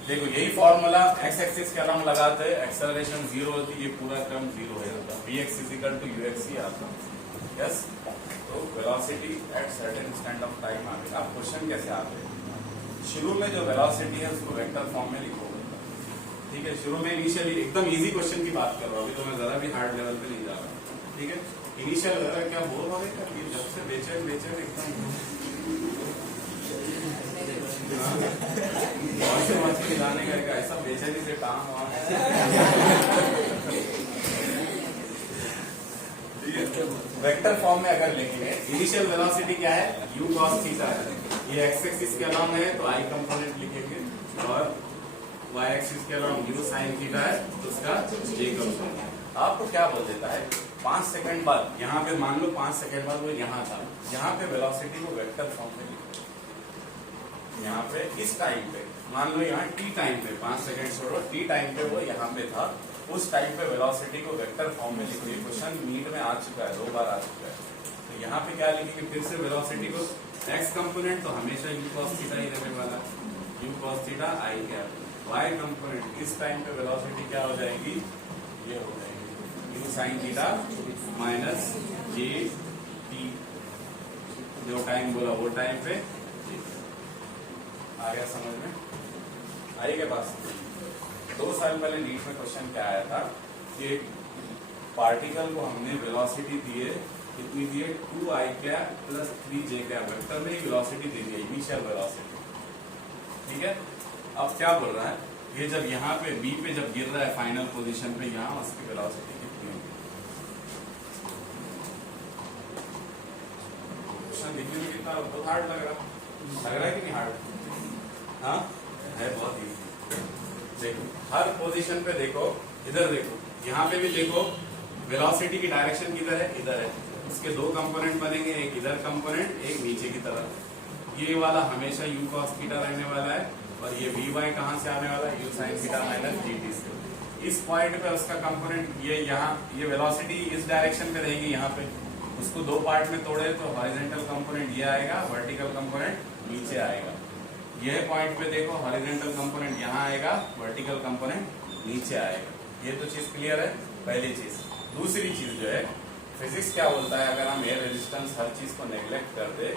देखो यही फॉर्मूला x एक्सिस के अलॉन्ग लगाते हैं, एक्सेलरेशन जीरो होती है, ये पूरा क्रम जीरो हो जाता है, vx is equal to ux ही आता है। यस, तो velocity at certain instant of time आ गई। अब क्वेश्चन कैसे आते हैं, शुरू में जो वेलोसिटी है उसको वेक्टर फॉर्म में लिखो। ठीक है, शुरू में इनिशियली एकदम इजी क्वेश्चन की बात कर रहा हूँ, अभी तो मैं जरा भी हार्ड लेवल पे नहीं जा रहा। ठीक है, इनिशियल क्या बोल रहा है, जब से बेचैन एकदम खिलाने का ऐसा बेचैनी से काम हुआ। वेक्टर फॉर्म में अगर लिखेंगे, इनिशियल वेलोसिटी क्या है, u cos थीटा है, ये x एक्सिस के अलॉन्ग है तो i कंपोनेंट लिखेंगे, और y एक्सिस के अलॉन्ग u sin थीटा है तो उसका j कंपोनेंट। आपको क्या बोल देता है, 5 सेकंड बाद, यहाँ पे मान लो 5 सेकंड बाद वो यहाँ था, यहाँ पे वेलोसिटी को वेक्टर फॉर्म में लिखो। यहाँ पे इस टाइम पे मान लो, यहाँ t टाइम पे 5 सेकंड छोड़ो, t टाइम पे वो यहाँ पे था, उस टाइम पे वेलोसिटी को वेक्टर फॉर्म में लिखो। ये क्वेश्चन नीट में आ चुका है, 2 बार आ चुका है। तो यहाँ पे क्या लिखेंगे, फिर से वेलोसिटी को x कंपोनेंट तो हमेशा u cos थीटा ही रहने वाला, u cos थीटा i क्या, y कंपोनेंट इस टाइम पे वेलोसिटी क्या हो जाएगी, ये हो जाएगी u sin theta minus j t, जो टाइम बोला वो टाइम पे। आ गया समझ में, आइए के पास 2 साल पहले नीट में क्वेश्चन क्या आया था कि पार्टिकल को हमने वेलोसिटी दिए, कितनी दिए, 2i क्या प्लस 3j क्या, वेक्टर में वेलोसिटी दे दी, इनिशियल वेलोसिटी। ठीक है, अब क्या बोल रहा है, ये जब यहाँ पे b पे जब गिर रहा है फाइनल पोजीशन पे, यहाँ उसकी वेलोसिटी कितनी होगी। क्वेश्चन दिखने में कितना बहुत हार्ड लग रहा है कि नहीं हार्ड, हाँ है बहुत ही। देखो हर पोजीशन पे देखो, इधर देखो, यहाँ पे भी देखो, वेलोसिटी की डायरेक्शन किधर है, इधर है, इसके 2 कंपोनेंट बनेंगे, एक इधर कंपोनेंट, एक नीचे की तरफ। ये वाला हमेशा u cos थीटा रहने वाला है, और ये vy कहाँ से आने वाला है, u sin theta minus gt से। इस पॉइंट पे उसका कंपोनेंट ये यहाँ, ये वेलोसिटी इस डायरेक्शन पे रहेगी, यहाँ पे उसको 2 पार्ट में तोड़े तो हॉरिजॉन्टल कंपोनेंट ये आएगा, वर्टिकल कंपोनेंट नीचे आएगा। यह पॉइंट पे देखो, हॉरिजॉन्टल कंपोनेंट यहाँ आएगा, वर्टिकल कंपोनेंट नीचे आएगा। ये तो चीज क्लियर है, पहली चीज। दूसरी चीज जो है, फिजिक्स क्या बोलता है, अगर हम एयर रेजिस्टेंस हर चीज को नेग्लेक्ट कर दे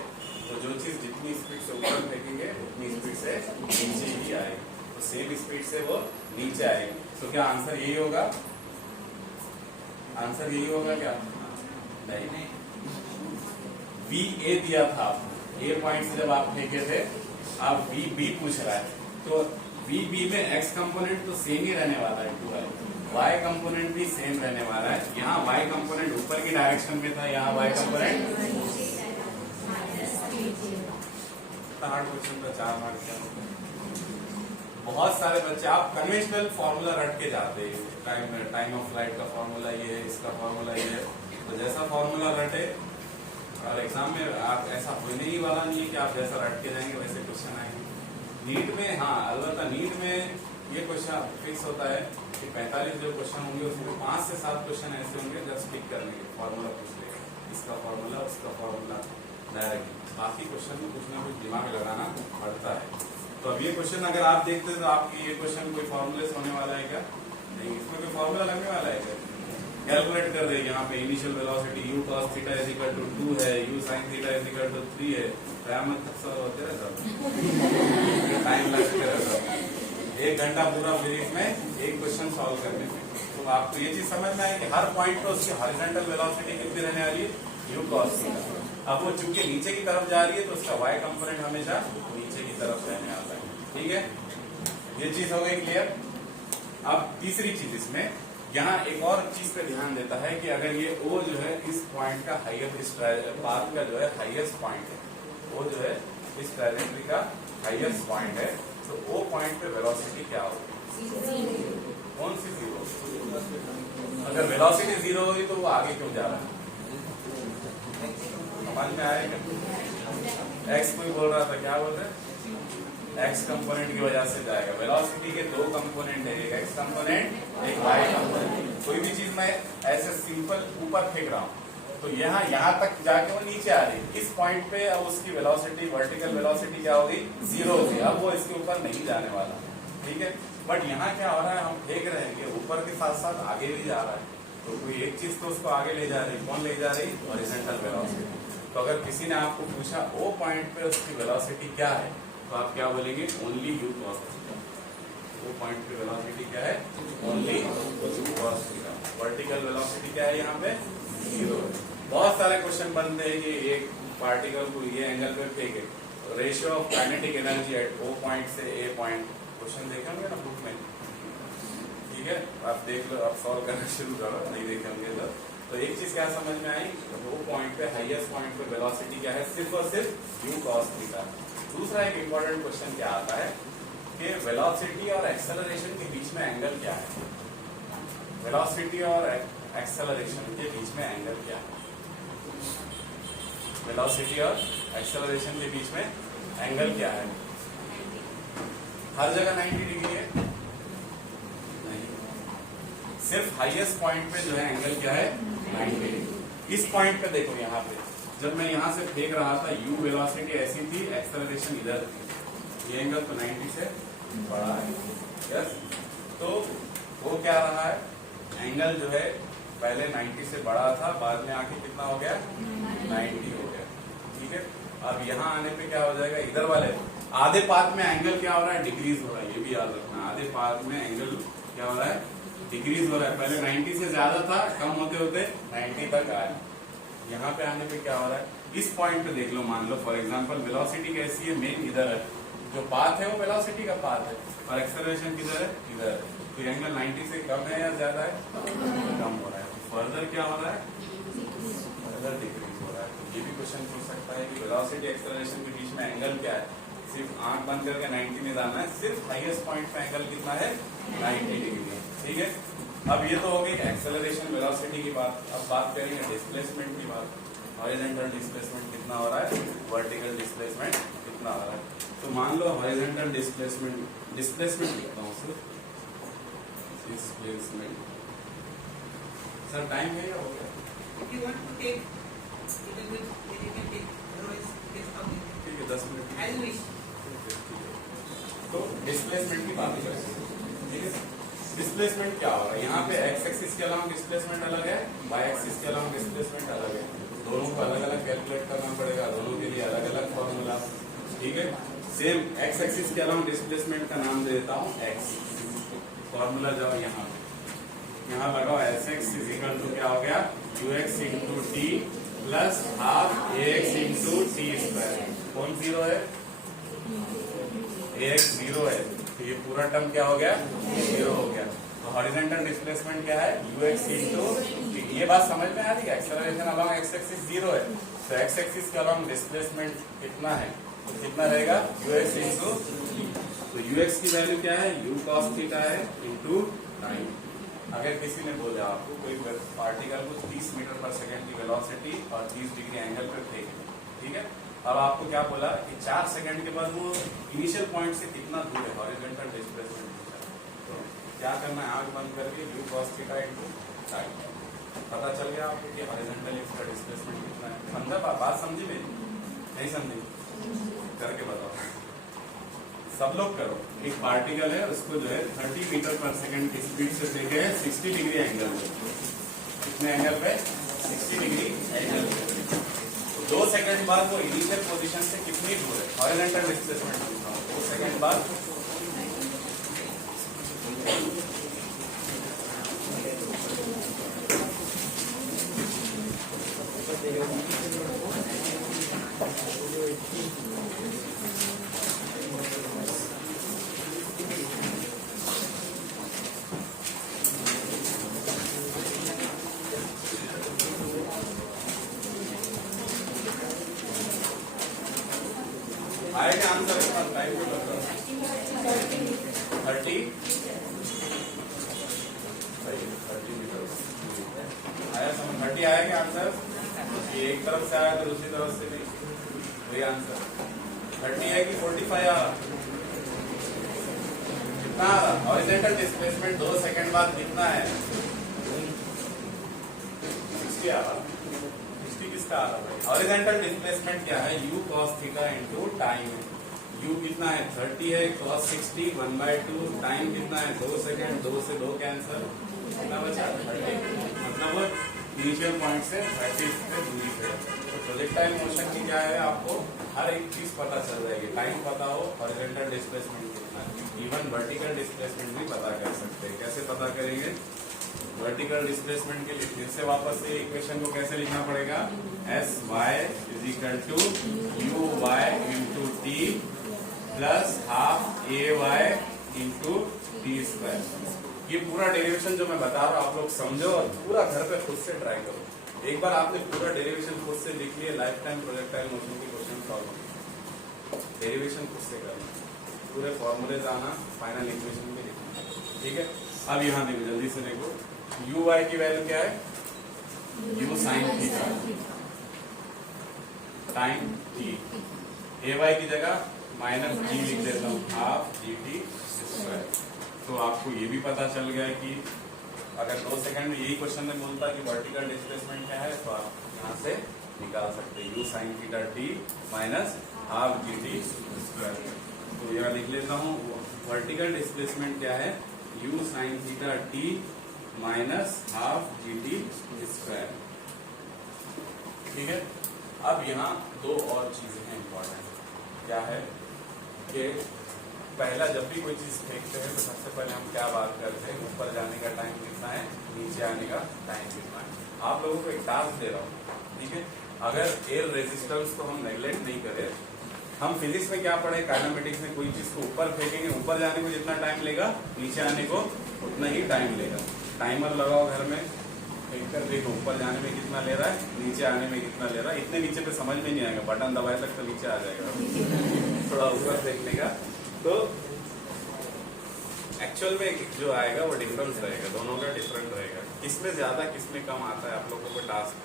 तो जो चीज जितनी स्पीड से ऊपर फेंकेंगे उतनी स्पीड से नीचे ही आएगी, तो सेम स्पीड से वो नीचे आएगी। तो क्या आंसर यही होगा, आंसर यही होगा क्या, नहीं, वी ए दिया था आपको, ए पॉइंट से जब आप फेंके थे, आप वी बी पूछ रहा है, तो वी बी में एक्स कंपोनेंट तो सेम ही रहने वाला है, 2i, वाई कंपोनेंट भी सेम रहने वाला है। यहाँ वाई कंपोनेंट ऊपर की डायरेक्शन में था, यहाँ वाई कंपोनेंट हार्ड क्वेश्चन का 4 मार्क्स का। बहुत सारे बच्चे आप कन्वेंशनल फॉर्मूला रट के जाते हैं, टाइम ऑफ फ्लाइट का फॉर्मूला ये है, इसका फॉर्मूला ये है, तो जैसा फॉर्मूला रटे और एग्जाम में आप ऐसा होने ही वाला नहीं है कि आप जैसा रट के जाएंगे वैसे क्वेश्चन आएंगे। नीट में हाँ अलबत्ता नीट में ये क्वेश्चन फिक्स होता है कि 45 जो क्वेश्चन होंगे उसमें 5 से 7 क्वेश्चन ऐसे होंगे जब स्टिक करने के फॉर्मूला पूछ लेगा, इसका फॉर्मूला उसका फॉर्मूला डायरेक्ट, बाकी क्वेश्चन में कुछ ना कुछ दिमाग लगाना पड़ता है। तो अब ये क्वेश्चन अगर आप देखते हैं तो आपकी ये क्वेश्चन कोई फॉर्मूले से होने वाला है क्या, नहीं, इसमें कोई फॉर्मूला लगने वाला है क्या, कैलकुलेट कर दे। यहाँ पे initial velocity u cos theta is equal to 2 है, u sin theta is equal to 3 है, कयामत तक सर होते रहता, टाइम लगते रहता, 1 घंटा पूरा फिर इसमें एक क्वेश्चन सॉल्व करने में। तो आपको ये चीज समझ में आई कि हर पॉइंट पे उसकी हॉरिजॉन्टल वेलोसिटी कितनी रहने वाली है, u cos थीटा। अब वो चूंकि नीचे की तरफ जा रही है तो उसका y कंपोनेंट हमेशा नीचे की तरफ रहने वाला है। ठीक है, ये चीज हो गई क्लियर। अब तीसरी चीज इसमें यहाँ एक और चीज पे ध्यान देता है कि अगर ये O जो है इस पॉइंट का हाईएस्ट, इस पाथ का जो है हाईएस्ट पॉइंट है, वो जो है इस ट्रैजेक्टरी का हाईएस्ट पॉइंट है, तो O पॉइंट पे वेलोसिटी क्या होगी, कौन सी जीरो। अगर वेलोसिटी जीरो होगी तो वो आगे क्यों जा रहा है, समझ में आएगा। एक्स कोई बोल रहा था, क्या बोल रहे, एक्स कंपोनेंट की वजह से जाएगा। वेलोसिटी के दो कंपोनेंट है, एक एक्स कंपोनेंट, एक वाई कंपोनेंट। कोई भी चीज मैं ऐसे सिंपल ऊपर फेंक रहा हूँ तो यहाँ तक जाके वो नीचे आ रही है, इस पॉइंट पे अब उसकी वेलोसिटी, वर्टिकल वेलोसिटी क्या होगी, जीरो होगी। अब वो इसके ऊपर नहीं जाने वाला, ठीक है। बट यहाँ क्या हो रहा है, हम देख रहे हैं कि ऊपर के साथ साथ आगे भी जा रहा है, तो कोई एक चीज तो उसको आगे ले जा रही है, कौन ले जा रही, हॉरिजॉन्टल वेलोसिटी। तो अगर किसी ने आपको पूछा O पॉइंट पे उसकी वेलोसिटी क्या है, तो आप क्या बोलेंगे, only u cos theta. O point पे वेलोसिटी क्या है, only u cos theta. Vertical velocity क्या है यहाँ पे, जीरो है। बहुत सारे क्वेश्चन बनते हैं कि एक पार्टिकल को ये एंगल पे फेंके, ratio of kinetic energy at O point से A पॉइंट, क्वेश्चन देखे होंगे ना बुक में, ठीक है, आप देख लो, आप सॉल्व करना शुरू करो, नहीं देखे होंगे तो एक चीज क्या समझ में आई, O पॉइंट पे, हाईएस्ट पॉइंट पे वेलोसिटी क्या है, सिर्फ और सिर्फ u cos थीटा। दूसरा एक इम्पोर्टेंट क्वेश्चन क्या आता है कि वेलोसिटी और एक्सेलरेशन के बीच में एंगल क्या है, वेलोसिटी और एक्सेलरेशन के बीच में एंगल क्या है, वेलोसिटी और एक्सेलरेशन के बीच में एंगल क्या है। हर जगह 90 डिग्री है, नहीं, सिर्फ हाईएस्ट पॉइंट पे जो है एंगल क्या है, 90 डिग्री। इस पॉइंट पे देखो, यहाँ पे जब मैं यहाँ से फेंक रहा था, u वेलोसिटी ऐसी थी, एक्सेलरेशन इधर थी, ये एंगल तो 90 से बड़ा है, यस। तो वो क्या रहा है, एंगल जो है पहले 90 से बड़ा था, बाद में आके कितना हो गया, 90 हो गया, ठीक है। अब यहाँ आने पे क्या हो जाएगा, इधर वाले आधे पाथ में एंगल क्या हो रहा है, डिक्रीज हो रहा है, ये भी याद रखना। आधे पाथ में एंगल क्या हो रहा है, डिक्रीज हो रहा है। पहले 90 से ज्यादा था, कम होते होते 90 तक आया। यहाँ पे आने पे क्या हो रहा है, इस पॉइंट पे देख लो, मान लो फॉर एग्जांपल वेलोसिटी कैसी है, मेन इधर है, जो पाथ है वो वेलोसिटी का पाथ है, और एक्सेलरेशन किधर है, इधर है। तो एंगल 90 से कम है या ज्यादा है, कम हो रहा है। फर्दर क्या हो रहा है, फर्दर डिक्रीज हो रहा है। तो ये भी क्वेश्चन पूछ सकता है कि वेलोसिटी एक्सेलरेशन के बीच में एंगल क्या है। सिर्फ आंख बंद करके 90 में जाना है, सिर्फ हाईएस्ट पॉइंट पे एंगल कितना है, 90 डिग्री, ठीक है। अब ये तो हो गई एक्सेलरेशन वेलोसिटी की बात। अब बात करेंगे डिस्प्लेसमेंट की बात। हॉरिजॉन्टल डिस्प्लेसमेंट कितना हो रहा है, वर्टिकल डिस्प्लेसमेंट कितना हो रहा है। तो मान लो हॉरिजॉन्टल डिस्प्लेसमेंट लिखता हूँ सिर्फ, डिस्प्लेसमेंट। सर टाइम है या हो गया? If you want to take little bit, then you can take. Otherwise, it is complete. ठीक है, 10 मिनट। As you wish. तो डिस्प्लेसमेंट की बात करें, ठीक है। डिस्प्लेसमेंट क्या हो रहा है, यहाँ पे एक्स एक्सिस के अलावा डिस्प्लेसमेंट अलग है, वाई एक्सिस के अलावा डिस्प्लेसमेंट अलग है। दोनों को अलग अलग कैलकुलेट करना पड़ेगा, दोनों के लिए अलग अलग फॉर्मूला, ठीक है। सेम एक्स एक्सिस के अलावा डिस्प्लेसमेंट का नाम दे देता हूँ एक्स। फॉर्मूला जाओ यहाँ पे, यहाँ लगाओ s x is equal to क्या हो गया, u x into t plus half a x into t square. कौन जीरो है, ए एक्स जीरो है, तो ये पूरा टर्म क्या हो गया, जीरो हो गया। तो हॉरिजॉन्टल डिस्प्लेसमेंट क्या है, यू एक्स इंटू टी। ये बात समझ में आ रही है, acceleration along x axis zero है, तो एक्स एक्सिस के अलोंग डिस्प्लेसमेंट कितना है, तो कितना रहेगा, यू एक्स इंटू टी। तो यू एक्स की वैल्यू क्या है, यू कॉस थीटा है इंटू टाइम। अगर किसी ने बोला आपको कोई पार्टिकल को 30 मीटर पर सेकंड की वेलोसिटी और 30 डिग्री एंगल पर फेंके, ठीक है। अब आपको क्या बोला कि 4 सेकंड के बाद वो इनिशियल पॉइंट से कितना दूर है, हॉरिजॉन्टल डिस्प्लेसमेंट। तो क्या करना है, आंख बंद करके you cos theta into time. पता चल गया आपको कि हॉरिजॉन्टल इसका डिस्प्लेसमेंट कितना है। समझा, बात समझी मेरी, नहीं समझी, करके बताओ, सब लोग करो। एक पार्टिकल है, उसको जो है 30 मीटर पर सेकंड की स्पीड से फेंके 60 डिग्री एंगल पे। कितने एंगल पे, 60 डिग्री एंगल पे। तो 2 सेकंड बाद वो इनिशियल पोजीशन से कितनी दूर है, हॉरिजॉन्टल डिस्प्लेसमेंट पूछता हूँ, 2 सेकंड बाद टाइम को लगता है 30 मीटर आया समझ। 30 आया क्या आंसर? ये एक तरफ से आया तो दूसरी तरफ से नहीं, वही आंसर 30 है कि 45 आ रहा? कितना आ रहा? हॉरिजॉन्टल डिस्प्लेसमेंट 2 सेकंड बाद कितना है? 60 आ रहा। 60 किसका आ रहा भाई? हॉरिजॉन्टल डिस्प्लेसमेंट क्या है? u cos theta into time. u कितना है? 30 है cos 60 1/2। टाइम कितना है? 2 सेकंड। 2 से 2 कैंसिल, कितना बचा? 30। मतलब इनिशियल पॉइंट से 30 पे दूरी पे। तो प्रोजेक्टाइल मोशन की क्या है, आपको हर एक चीज पता चल जाएगी। टाइम पता हो, हॉरिजॉन्टल डिस्प्लेसमेंट कितना है, इवन वर्टिकल डिस्प्लेसमेंट भी पता कर सकते हैं। कैसे पता करेंगे? वर्टिकल डिस्प्लेसमेंट के लिए फिर से वापस से इक्वेशन को कैसे लिखना पड़ेगा? Sy is equal to uy into t plus half ay into t square. ये पूरा डेरिवेशन जो मैं बता रहा हूँ आप लोग समझो और पूरा घर पे खुद से ट्राई करो। एक बार आपने पूरा डेरिवेशन खुद से लिख लिया, लाइफ टाइम प्रोजेक्टाइल मोशन की क्वेश्चन सॉल्व होगी। डेरिवेशन खुद से करना, पूरे फॉर्मूलेज आना, फाइनल इक्वेशन भी लिखना, ठीक है। अब यहाँ देखो, जल्दी से देखो, यू वाई की वैल्यू क्या है? U sine theta time t. A y की जगह माइनस जी लिख देता हूँ, हाफ जी टी स्क्वायर। तो आपको ये भी पता चल गया कि अगर 2 सेकंड में यही क्वेश्चन में बोलता है कि वर्टिकल डिस्प्लेसमेंट क्या है, तो आप यहाँ से निकाल सकते हैं you sine theta t minus half g t square. तो यहाँ लिख लेता हूँ, वर्टिकल डिस्प्लेसमेंट क्या है? U sine theta t minus half g t square, ठीक है। अब यहाँ 2 और चीजें हैं इंपॉर्टेंट। क्या है कि पहला, जब भी कोई चीज फेंकते हैं तो सबसे पहले हम क्या बात करते हैं? ऊपर जाने का टाइम कितना है, नीचे आने का टाइम कितना है। आप लोगों को एक टास्क दे रहा हूँ, ठीक है। अगर एयर रेजिस्टेंस को हम नेग्लेक्ट नहीं करें, हम फिजिक्स में क्या पढ़े, काइनेमेटिक्स में, कोई चीज को ऊपर फेंकेंगे, ऊपर जाने को जितना टाइम लेगा नीचे आने को उतना ही टाइम लेगा। टाइमर लगाओ घर में, फेंक कर देखो ऊपर जाने में कितना ले रहा है, नीचे आने में कितना ले रहा है। इतने नीचे पे समझ में नहीं आएगा, बटन दबाए तक तो नीचे आ जाएगा, थोड़ा ऊपर फेंकने का तो एक्चुअल में जो आएगा वो डिफरेंस रहेगा, दोनों का डिफरेंट रहेगा। किसमें ज्यादा किसमें कम आता है आप लोगों को टास्क,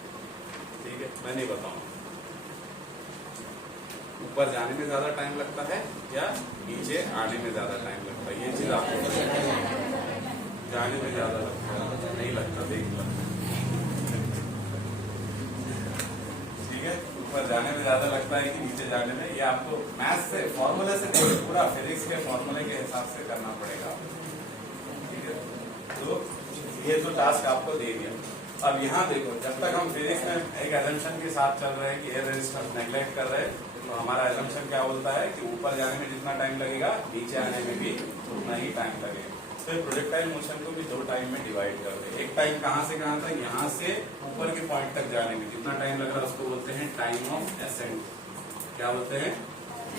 ठीक है, मैं नहीं बताऊंगा। ऊपर जाने में ज्यादा टाइम लगता है या नीचे आने में ज्यादा टाइम लगता है, ये चीज आपको जाने में ज्यादा लगता है, नहीं लगता, देख लो, ठीक है। ऊपर जाने में ज्यादा लगता है कि नीचे जाने में, ये आपको मैथ से फॉर्मूले से नहीं, पूरा फिजिक्स के फॉर्मूले के हिसाब से करना पड़ेगा, ठीक है। तो ये तो टास्क आपको दे दिया। अब यहाँ देखो, जब तक हम फिजिक्स में एक एजम्पशन के साथ चल रहे हैं कि एयर रेजिस्टेंस नेग्लेक्ट कर रहे हैं, तो हमारा एजम्पशन क्या बोलता है कि ऊपर जाने में जितना टाइम लगेगा नीचे आने में भी उतना ही टाइम लगेगा। तो प्रोजेक्टाइल मोशन को भी 2 टाइम में डिवाइड कर दे। एक टाइम कहाँ से कहाँ तक, यहाँ से ऊपर के पॉइंट तक जाने में जितना टाइम लग रहा है उसको बोलते हैं टाइम ऑफ एसेंट। क्या बोलते हैं?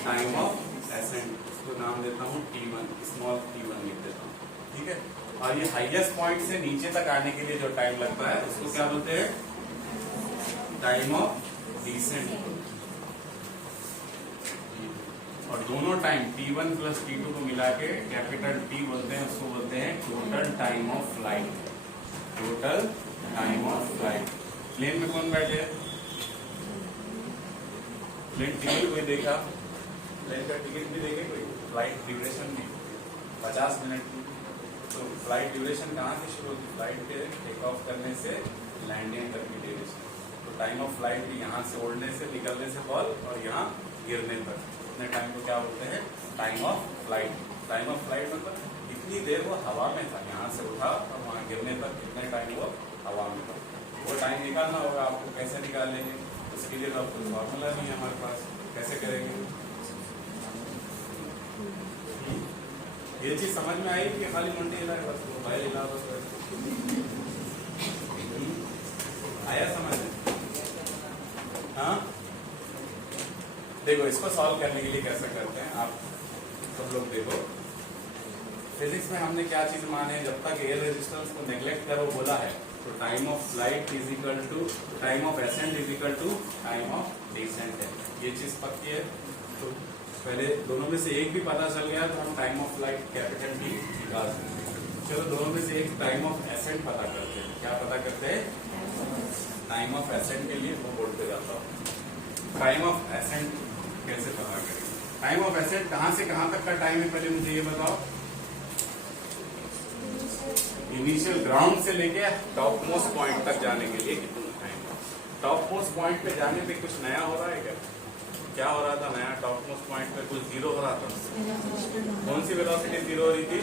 Time of accent. उसको नाम देता हूँ T1, स्मॉल T1 लिख देता हूँ, ठीक है। और ये हाईएस्ट पॉइंट से नीचे तक आने के लिए जो टाइम लगता है उसको क्या बोलते हैं? Time of descent. और दोनों टाइम T1 प्लस T2 को मिला के कैपिटल T बोलते हैं, उसको बोलते हैं total time of flight. Total time of flight. Plane में कौन बैठे? प्लेन टिकट कोई देखा? प्लेन का टिकट भी देखे कोई? फ्लाइट ड्यूरेशन भी 50 मिनट की। तो फ्लाइट ड्यूरेशन कहाँ से शुरू होती? फ्लाइट के टेक ऑफ करने से लैंडिंग तक की ड्यूरेशन। तो टाइम ऑफ फ्लाइट भी यहाँ से उड़ने से, निकलने से बॉल और यहाँ गिरने तक, इतने टाइम को क्या बोलते हैं? Time of flight. Time of flight मतलब इतनी देर वो हवा में था, यहाँ से उठा और वहाँ गिरने तक कितने टाइम वो हवा में था। वो टाइम निकालना होगा आपको। कैसे निकालेंगे? उसके लिए तो आपको फॉर्मूला नहीं है हमारे पास, कैसे करेंगे? ये चीज समझ में आई कि खाली मुंडी हिला बस, मोबाइल हिला बस, आया समझ में? हाँ, देखो इसको सॉल्व करने के लिए कैसे करते हैं आप सब लोग देखो। फिजिक्स में हमने क्या चीज माने, जब तक एयर रेजिस्टेंस को नेग्लेक्ट करो बोला है, तो time of flight is equal to time of ascent is equal to time of descent है। ये चीज पक्की है। तो पहले दोनों में से एक भी पता चल गया तो हम time of flight capital T निकाल सकते हैं। चलो दोनों में से एक टाइम ऑफ एसेंट पता करते हैं। क्या पता करते हैं? टाइम ऑफ एसेंट के लिए वो बोर्ड पे जाता हूँ। टाइम ऑफ एसेंट कैसे पता करें? टाइम ऑफ एसेंट कहाँ से कहाँ तक का टाइम है, पहले मुझे ये बताओ। इनिशियल ग्राउंड से लेके टॉप मोस्ट पॉइंट तक जाने के लिए कितना टाइम? टॉप मोस्ट पॉइंट पे जाने पे कुछ नया हो रहा है क्या? क्या हो रहा था नया? टॉप मोस्ट पॉइंट पे कुछ जीरो हो रहा था। कौन सी वेलोसिटी जीरो हो रही थी?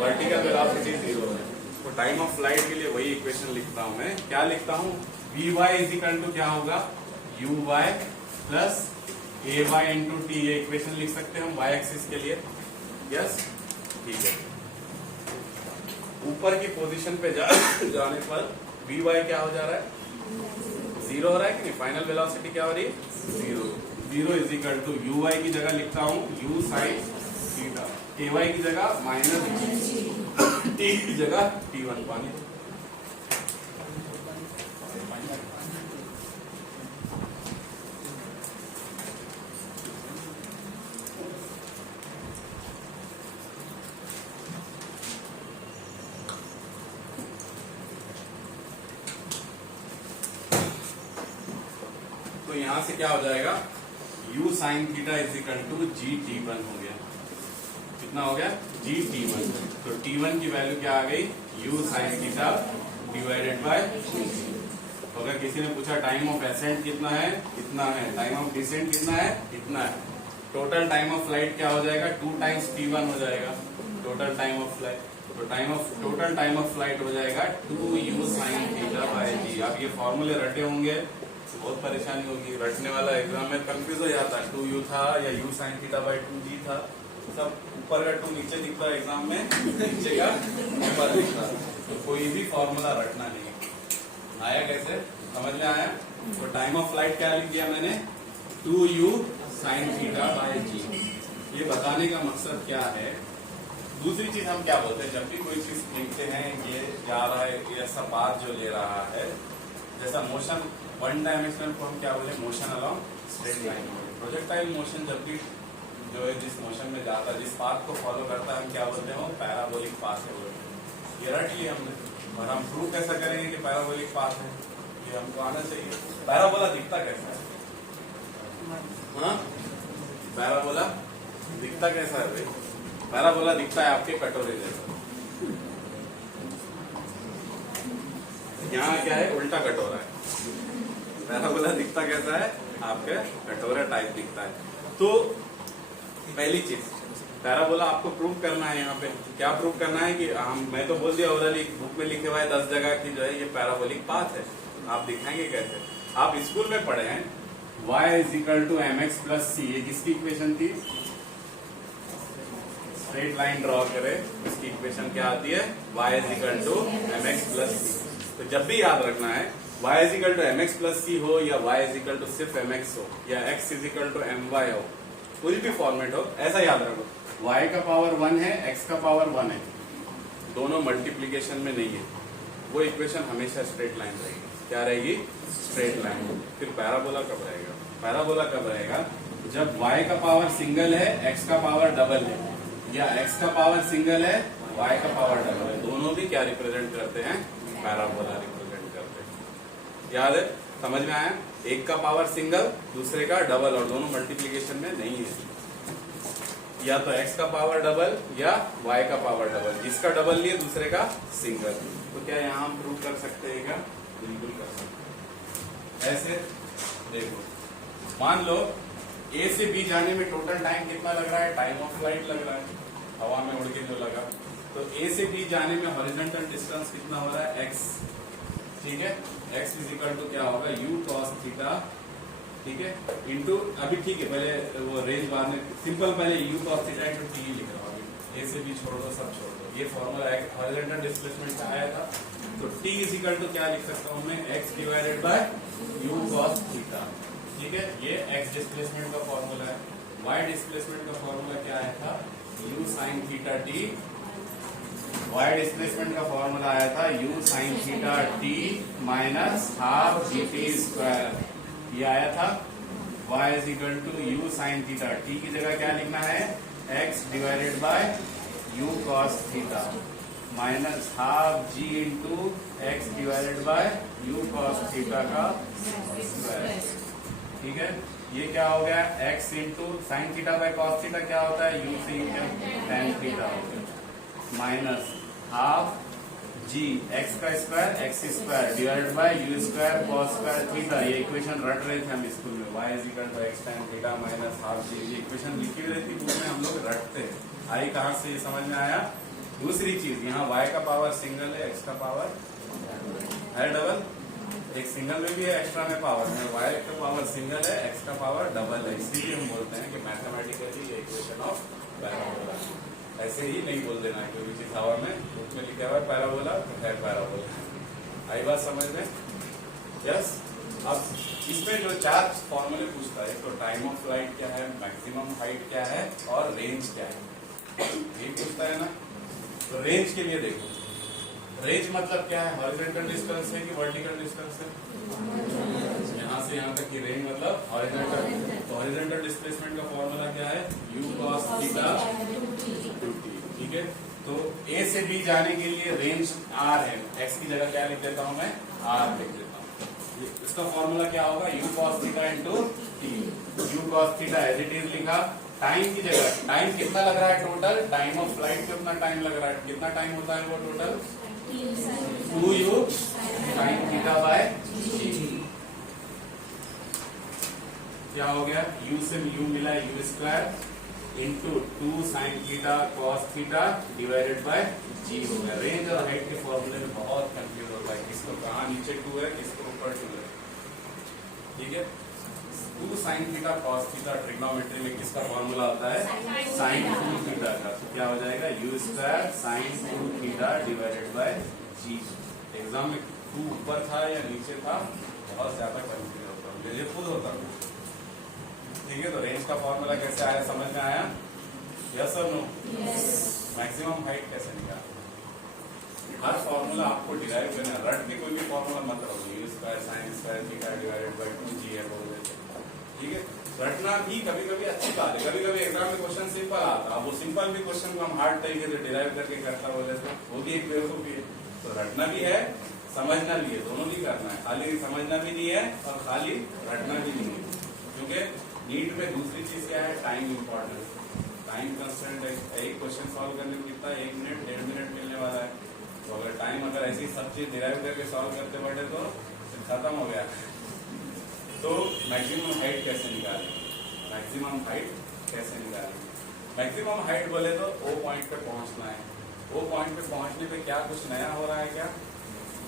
वर्टिकल वेलोसिटी जीरो है। तो टाइम ऑफ फ्लाइट के लिए वही इक्वेशन लिखता हूं मैं। क्या लिखता हूं? V y is equal to क्या होगा? U y plus a y into t. ये इक्वेशन लिख सकते हैं हम वाई एक्सिस के लिए। यस, ठीक है। ऊपर की पोजीशन पे जाने पर वी वाई क्या हो जा रहा है? जीरो हो रहा है कि नहीं? फाइनल वेलोसिटी क्या हो रही है? Zero. Zero is equal to u y की जगह लिखता हूं u sine theta, a y की जगह माइनस टी की जगह टी वन। पानी तो यहां से क्या हो जाएगा? u sine theta is equal to g t one हो गया। कितना हो गया? G t one. तो टी वन की वैल्यू क्या आ गई? u sine theta divided by. अगर किसी ने पूछा टाइम ऑफ एसेंट कितना है? इतना है। टाइम ऑफ डिसेंट कितना है? इतना है। टोटल टाइम ऑफ फ्लाइट क्या हो जाएगा? 2 टाइम्स टी वन हो जाएगा टोटल टाइम ऑफ फ्लाइट। तो टोटल टाइम ऑफ फ्लाइट हो जाएगा 2u साइन थीटा बाय जी। आप ये फॉर्मूले रटे होंगे तो बहुत परेशानी होगी। रटने वाला एग्जाम में कंफ्यूज हो जाता है। 2u था या u sine theta bye 2g था। सब ऊपर का 2 नीचे दिखता है एग्जाम में, नीचे का ऊपर दिखता है। तो कोई भी फॉर्मूला रटना नहीं। आया कैसे? समझ में आया? तो टाइम ऑफ फ्लाइट क्या लिख दिया मैंने? 2u साइन थीटा बाय जी। ये बताने का मकसद क्या है? दूसरी चीज हम क्या बोलते हैं जब भी कोई चीज लिखते हैं, ये जा रहा है, ये ऐसा पाथ जो ले रहा है, जैसा मोशन वन डायमेंशनल को हम क्या बोले? Motion along straight line. Projectile motion जब भी जो है जिस मोशन में जाता है, जिस पाथ को फॉलो करता है, हम क्या बोलते हैं? वो पैराबोलिक पाथ है बोलते हैं। ये रट लिया हमने। और हम प्रूव कैसा करेंगे कि पैराबोलिक पाथ है? ये हमको आना चाहिए। पैराबोला दिखता कैसा है? हाँ, पैराबोला दिखता कैसा है भाई? पैराबोला दिखता है आपके कटोरे जैसा। यहाँ क्या है? उल्टा कटोरा है। पैराबोला दिखता कैसा है? आपके कटोरा टाइप दिखता है। तो पहली चीज पैराबोला आपको प्रूव करना है। यहाँ पे क्या प्रूव करना है कि मैं तो बोल दिया ओरली, बुक में लिखे हुआ है 10 जगह की जो है ये पैराबोलिक पाथ है। आप दिखाएंगे कैसे? आप स्कूल में पढ़े हैं y is equal to M X plus C. ये किसकी इक्वेशन थी? स्ट्रेट लाइन ड्रॉ करें, इसकी इक्वेशन क्या आती है? y is equal to M X plus C. तो जब भी याद रखना है y is equal to M X plus C हो या y इज इक्वल टू सिर्फ एम एक्स हो या x is equal to M Y हो, कोई भी फॉर्मेट हो, ऐसा याद रखो y का पावर 1 है, x का पावर 1 है, दोनों मल्टीप्लीकेशन में नहीं है। वो इक्वेशन हमेशा स्ट्रेट लाइन रहेगी। क्या रहेगी? Straight line. फिर पैराबोला कब रहेगा? पैराबोला कब रहेगा? जब y का पावर सिंगल है, x का पावर डबल है, या x का पावर सिंगल है, y का पावर डबल है। दोनों भी क्या रिप्रेजेंट करते हैं? पैराबोला रिप्रेजेंट करते हैं। याद है? समझ में आया? एक का पावर सिंगल, दूसरे का डबल, और दोनों मल्टीप्लीकेशन में नहीं है। या तो x का पावर डबल या y का पावर डबल, जिसका डबल लिए दूसरे का सिंगल। तो क्या यहाँ हम प्रूव कर सकते हैं क्या? बिल्कुल कर सकते हैं। ऐसे देखो, मान लो A से B जाने में टोटल टाइम कितना लग रहा है? टाइम ऑफ फ्लाइट लग रहा है, हवा में उड़ के जो लगा। तो A से B जाने में हॉरिजॉन्टल डिस्टेंस कितना हो रहा है? x। ठीक है, x इज इक्वल टू क्या होगा? u cos theta. ठीक है, इंटू, अभी ठीक है, पहले वो रेंज बाद में, सिंपल पहले u cos theta into T लिख रहा हूँ। A से B छोड़ दो, सब छोड़ दो। ये फॉर्मूला हॉरिजॉन्टल डिस्प्लेसमेंट का आया था। तो t इज इक्वल टू क्या लिख सकता हूँ मैं? x divided by u cos theta. ठीक है, ये x डिस्प्लेसमेंट का फॉर्मूला है। y डिस्प्लेसमेंट का फॉर्मूला क्या आया था? u sine theta t. y displacement का फॉर्मूला आया था u sine theta t minus half g t square. ये आया था। y is equal to u sine theta, t की जगह क्या लिखना है x divided by u cos theta minus half g into x divided by u cos theta का square. ठीक है, ये क्या हो गया x into sine theta by cos theta क्या होता है u से tan थीटा हो गया माइनस हाफ जी एक्स का square X square divided by U square cos square theta. ये इक्वेशन रट रहे थे हम स्कूल में, y is equal to X time theta minus half G. ये इक्वेशन लिखी हुई रहती बुक में, हम लोग रटते हैं। आई कहाँ से ये समझ में आया? दूसरी चीज, यहाँ y का पावर सिंगल है, x का पावर है डबल। एक सिंगल में भी है, एक्स्ट्रा में पावर है। y का पावर सिंगल है, x का पावर डबल है। इसीलिए हम बोलते हैं कि मैथमेटिकली ये इक्वेशन ऑफ पैराबोला। ऐसे ही नहीं बोल देना है, क्योंकि जिस हवा में उसमें लिखा हुआ है पैराबोला तो है पैराबोला। आई बात समझ में? यस। अब इसमें जो चार फॉर्मूले पूछता है, तो टाइम ऑफ फ्लाइट क्या है, मैक्सिमम हाइट क्या है और रेंज क्या है, ये पूछता है ना। तो रेंज के लिए देखो, रेंज मतलब क्या है, हॉरिजॉन्टल डिस्टेंस है कि वर्टिकल डिस्टेंस है? यहाँ से यहाँ तक की रेंज मतलब हॉरिजॉन्टल। तो हॉरिजॉन्टल डिस्प्लेसमेंट का फॉर्मूला क्या है, u cos theta two t। ठीक है, तो a से b जाने के लिए रेंज r है, x की जगह क्या लिख देता हूँ मैं, r लिख देता हूँ। इसका फॉर्मूला क्या होगा, u cos theta into t। u cos theta as it is लिखा। टाइम की जगह, टाइम कितना लग रहा है टोटल, टाइम ऑफ फ्लाइट कितना टाइम लग रहा है, कितना टाइम होता है वो total 2u sin theta by g। क्या हो गया, u से u मिला u square into 2 sin theta cos theta divided by g हो गया। रेंज और हाइट के फॉर्मूले में बहुत कंफ्यूज होता है, किसको कहाँ नीचे 2 है, किसको ऊपर 2 है। ठीक है, 2 sin theta cos theta trigonometry में किसका फॉर्मूला होता है, sin 2 थीटा का। तो क्या हो जाएगा, u square sin 2 theta divided by g। Exam में 2 ऊपर था या नीचे था, बहुत ज्यादा कंफ्यूज होता है, मुझे खुद होता है। ठीक है, तो रेंज का फॉर्मूला कैसे आया, समझ में आया? यस और नो? मैक्सिमम हाइट कैसे निकाला? हर फॉर्मूला आपको डिराइव करना है, रट के कोई भी फॉर्मूला मत रखो, u square sin square theta divided bye 2g है बोल देते। ठीक है, रटना भी कभी कभी अच्छी बात है, कभी कभी एग्जाम में क्वेश्चन सिंपल आता है, वो सिंपल भी क्वेश्चन को हम हार्ड तरीके से डिराइव करके करता बोले तो वो भी एक बेवकूफी है। तो रटना भी है, समझना भी है, दोनों भी करना है। खाली समझना भी नहीं है और खाली रटना भी नहीं है, क्योंकि नीट में दूसरी चीज क्या है, टाइम इंपॉर्टेंट। टाइम कंस्टेंट है, एक क्वेश्चन सॉल्व करने में कितना 1 मिनट 1.5 मिनट मिलने वाला है। तो अगर टाइम अगर ऐसी सब चीज डिराइव करके सॉल्व करते बढ़े तो खत्म हो गया। तो मैक्सिमम हाइट कैसे निकालें, मैक्सिमम हाइट कैसे निकालें? मैक्सिमम हाइट बोले तो ओ पॉइंट पे पहुंचना है। ओ पॉइंट पे पहुंचने पे क्या कुछ नया हो रहा है, क्या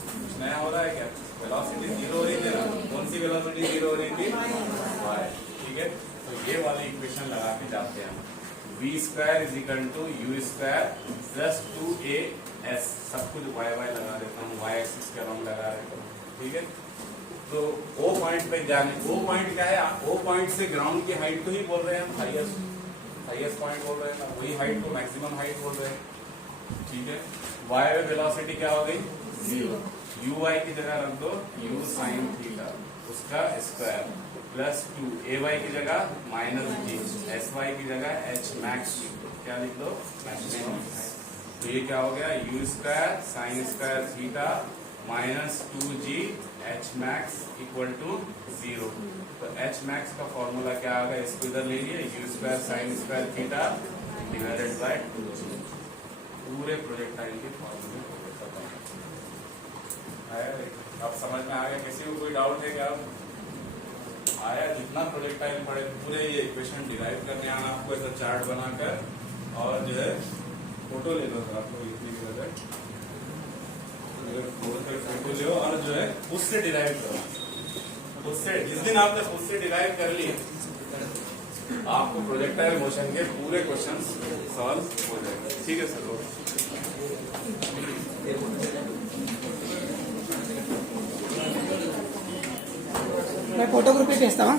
कुछ नया हो रहा है क्या? वेलोसिटी 0 हो रही थी ना, कौन सी वेलोसिटी 0 हो रही थी, y। ठीक है, तो ये वाली इक्वेशन लगा के जाते हैं, v square is equal to u square plus 2as, सब कुछ y y लगा देता हूँ, y एक्सिस के रंग लगा देता हूँ। ठीक है, तो O पॉइंट पे जाने, O पॉइंट क्या है, O पॉइंट से ग्राउंड की हाइट को ही बोल रहे हैं हम, हाईएस्ट पॉइंट बोल रहे हैं ना, वही हाइट को मैक्सिमम हाइट बोल रहे हैं। ठीक है, y वेलोसिटी क्या हो गई 0, uy की जगह रख दो u sin थीटा उसका स्क्वायर प्लस 2 ay की जगह माइनस g, sy की जगह h मैक्स, क्या लिख दो मैक्सिमम। तो ये क्या हो गया, u square sine square theta minus 2g h max equal to 0। तो h मैक्स का फॉर्मूला क्या आ गया, इसको इधर ले लिए, u square sine square theta divided bye 2g। पूरे प्रोजेक्टाइल के फॉर्मूले हो गए खत्म। अब समझ में आ गया? किसी को कोई डाउट है क्या? आया? जितना प्रोजेक्टाइल पढ़े पूरे ये इक्वेशन डिराइव करने आना आपको, ऐसा चार्ट बनाकर और जो है फोटो ले लो आपको लिखने की वजह, फोटो लो और जो है उससे डिराइव करो। उससे जिस दिन आपने उससे डिराइव कर लिए, आपको प्रोजेक्टाइल मोशन के पूरे क्वेश्चंस सॉल्व हो जाएंगे। ठीक है सर, मैं फोटोग्राफी भेजता हूँ।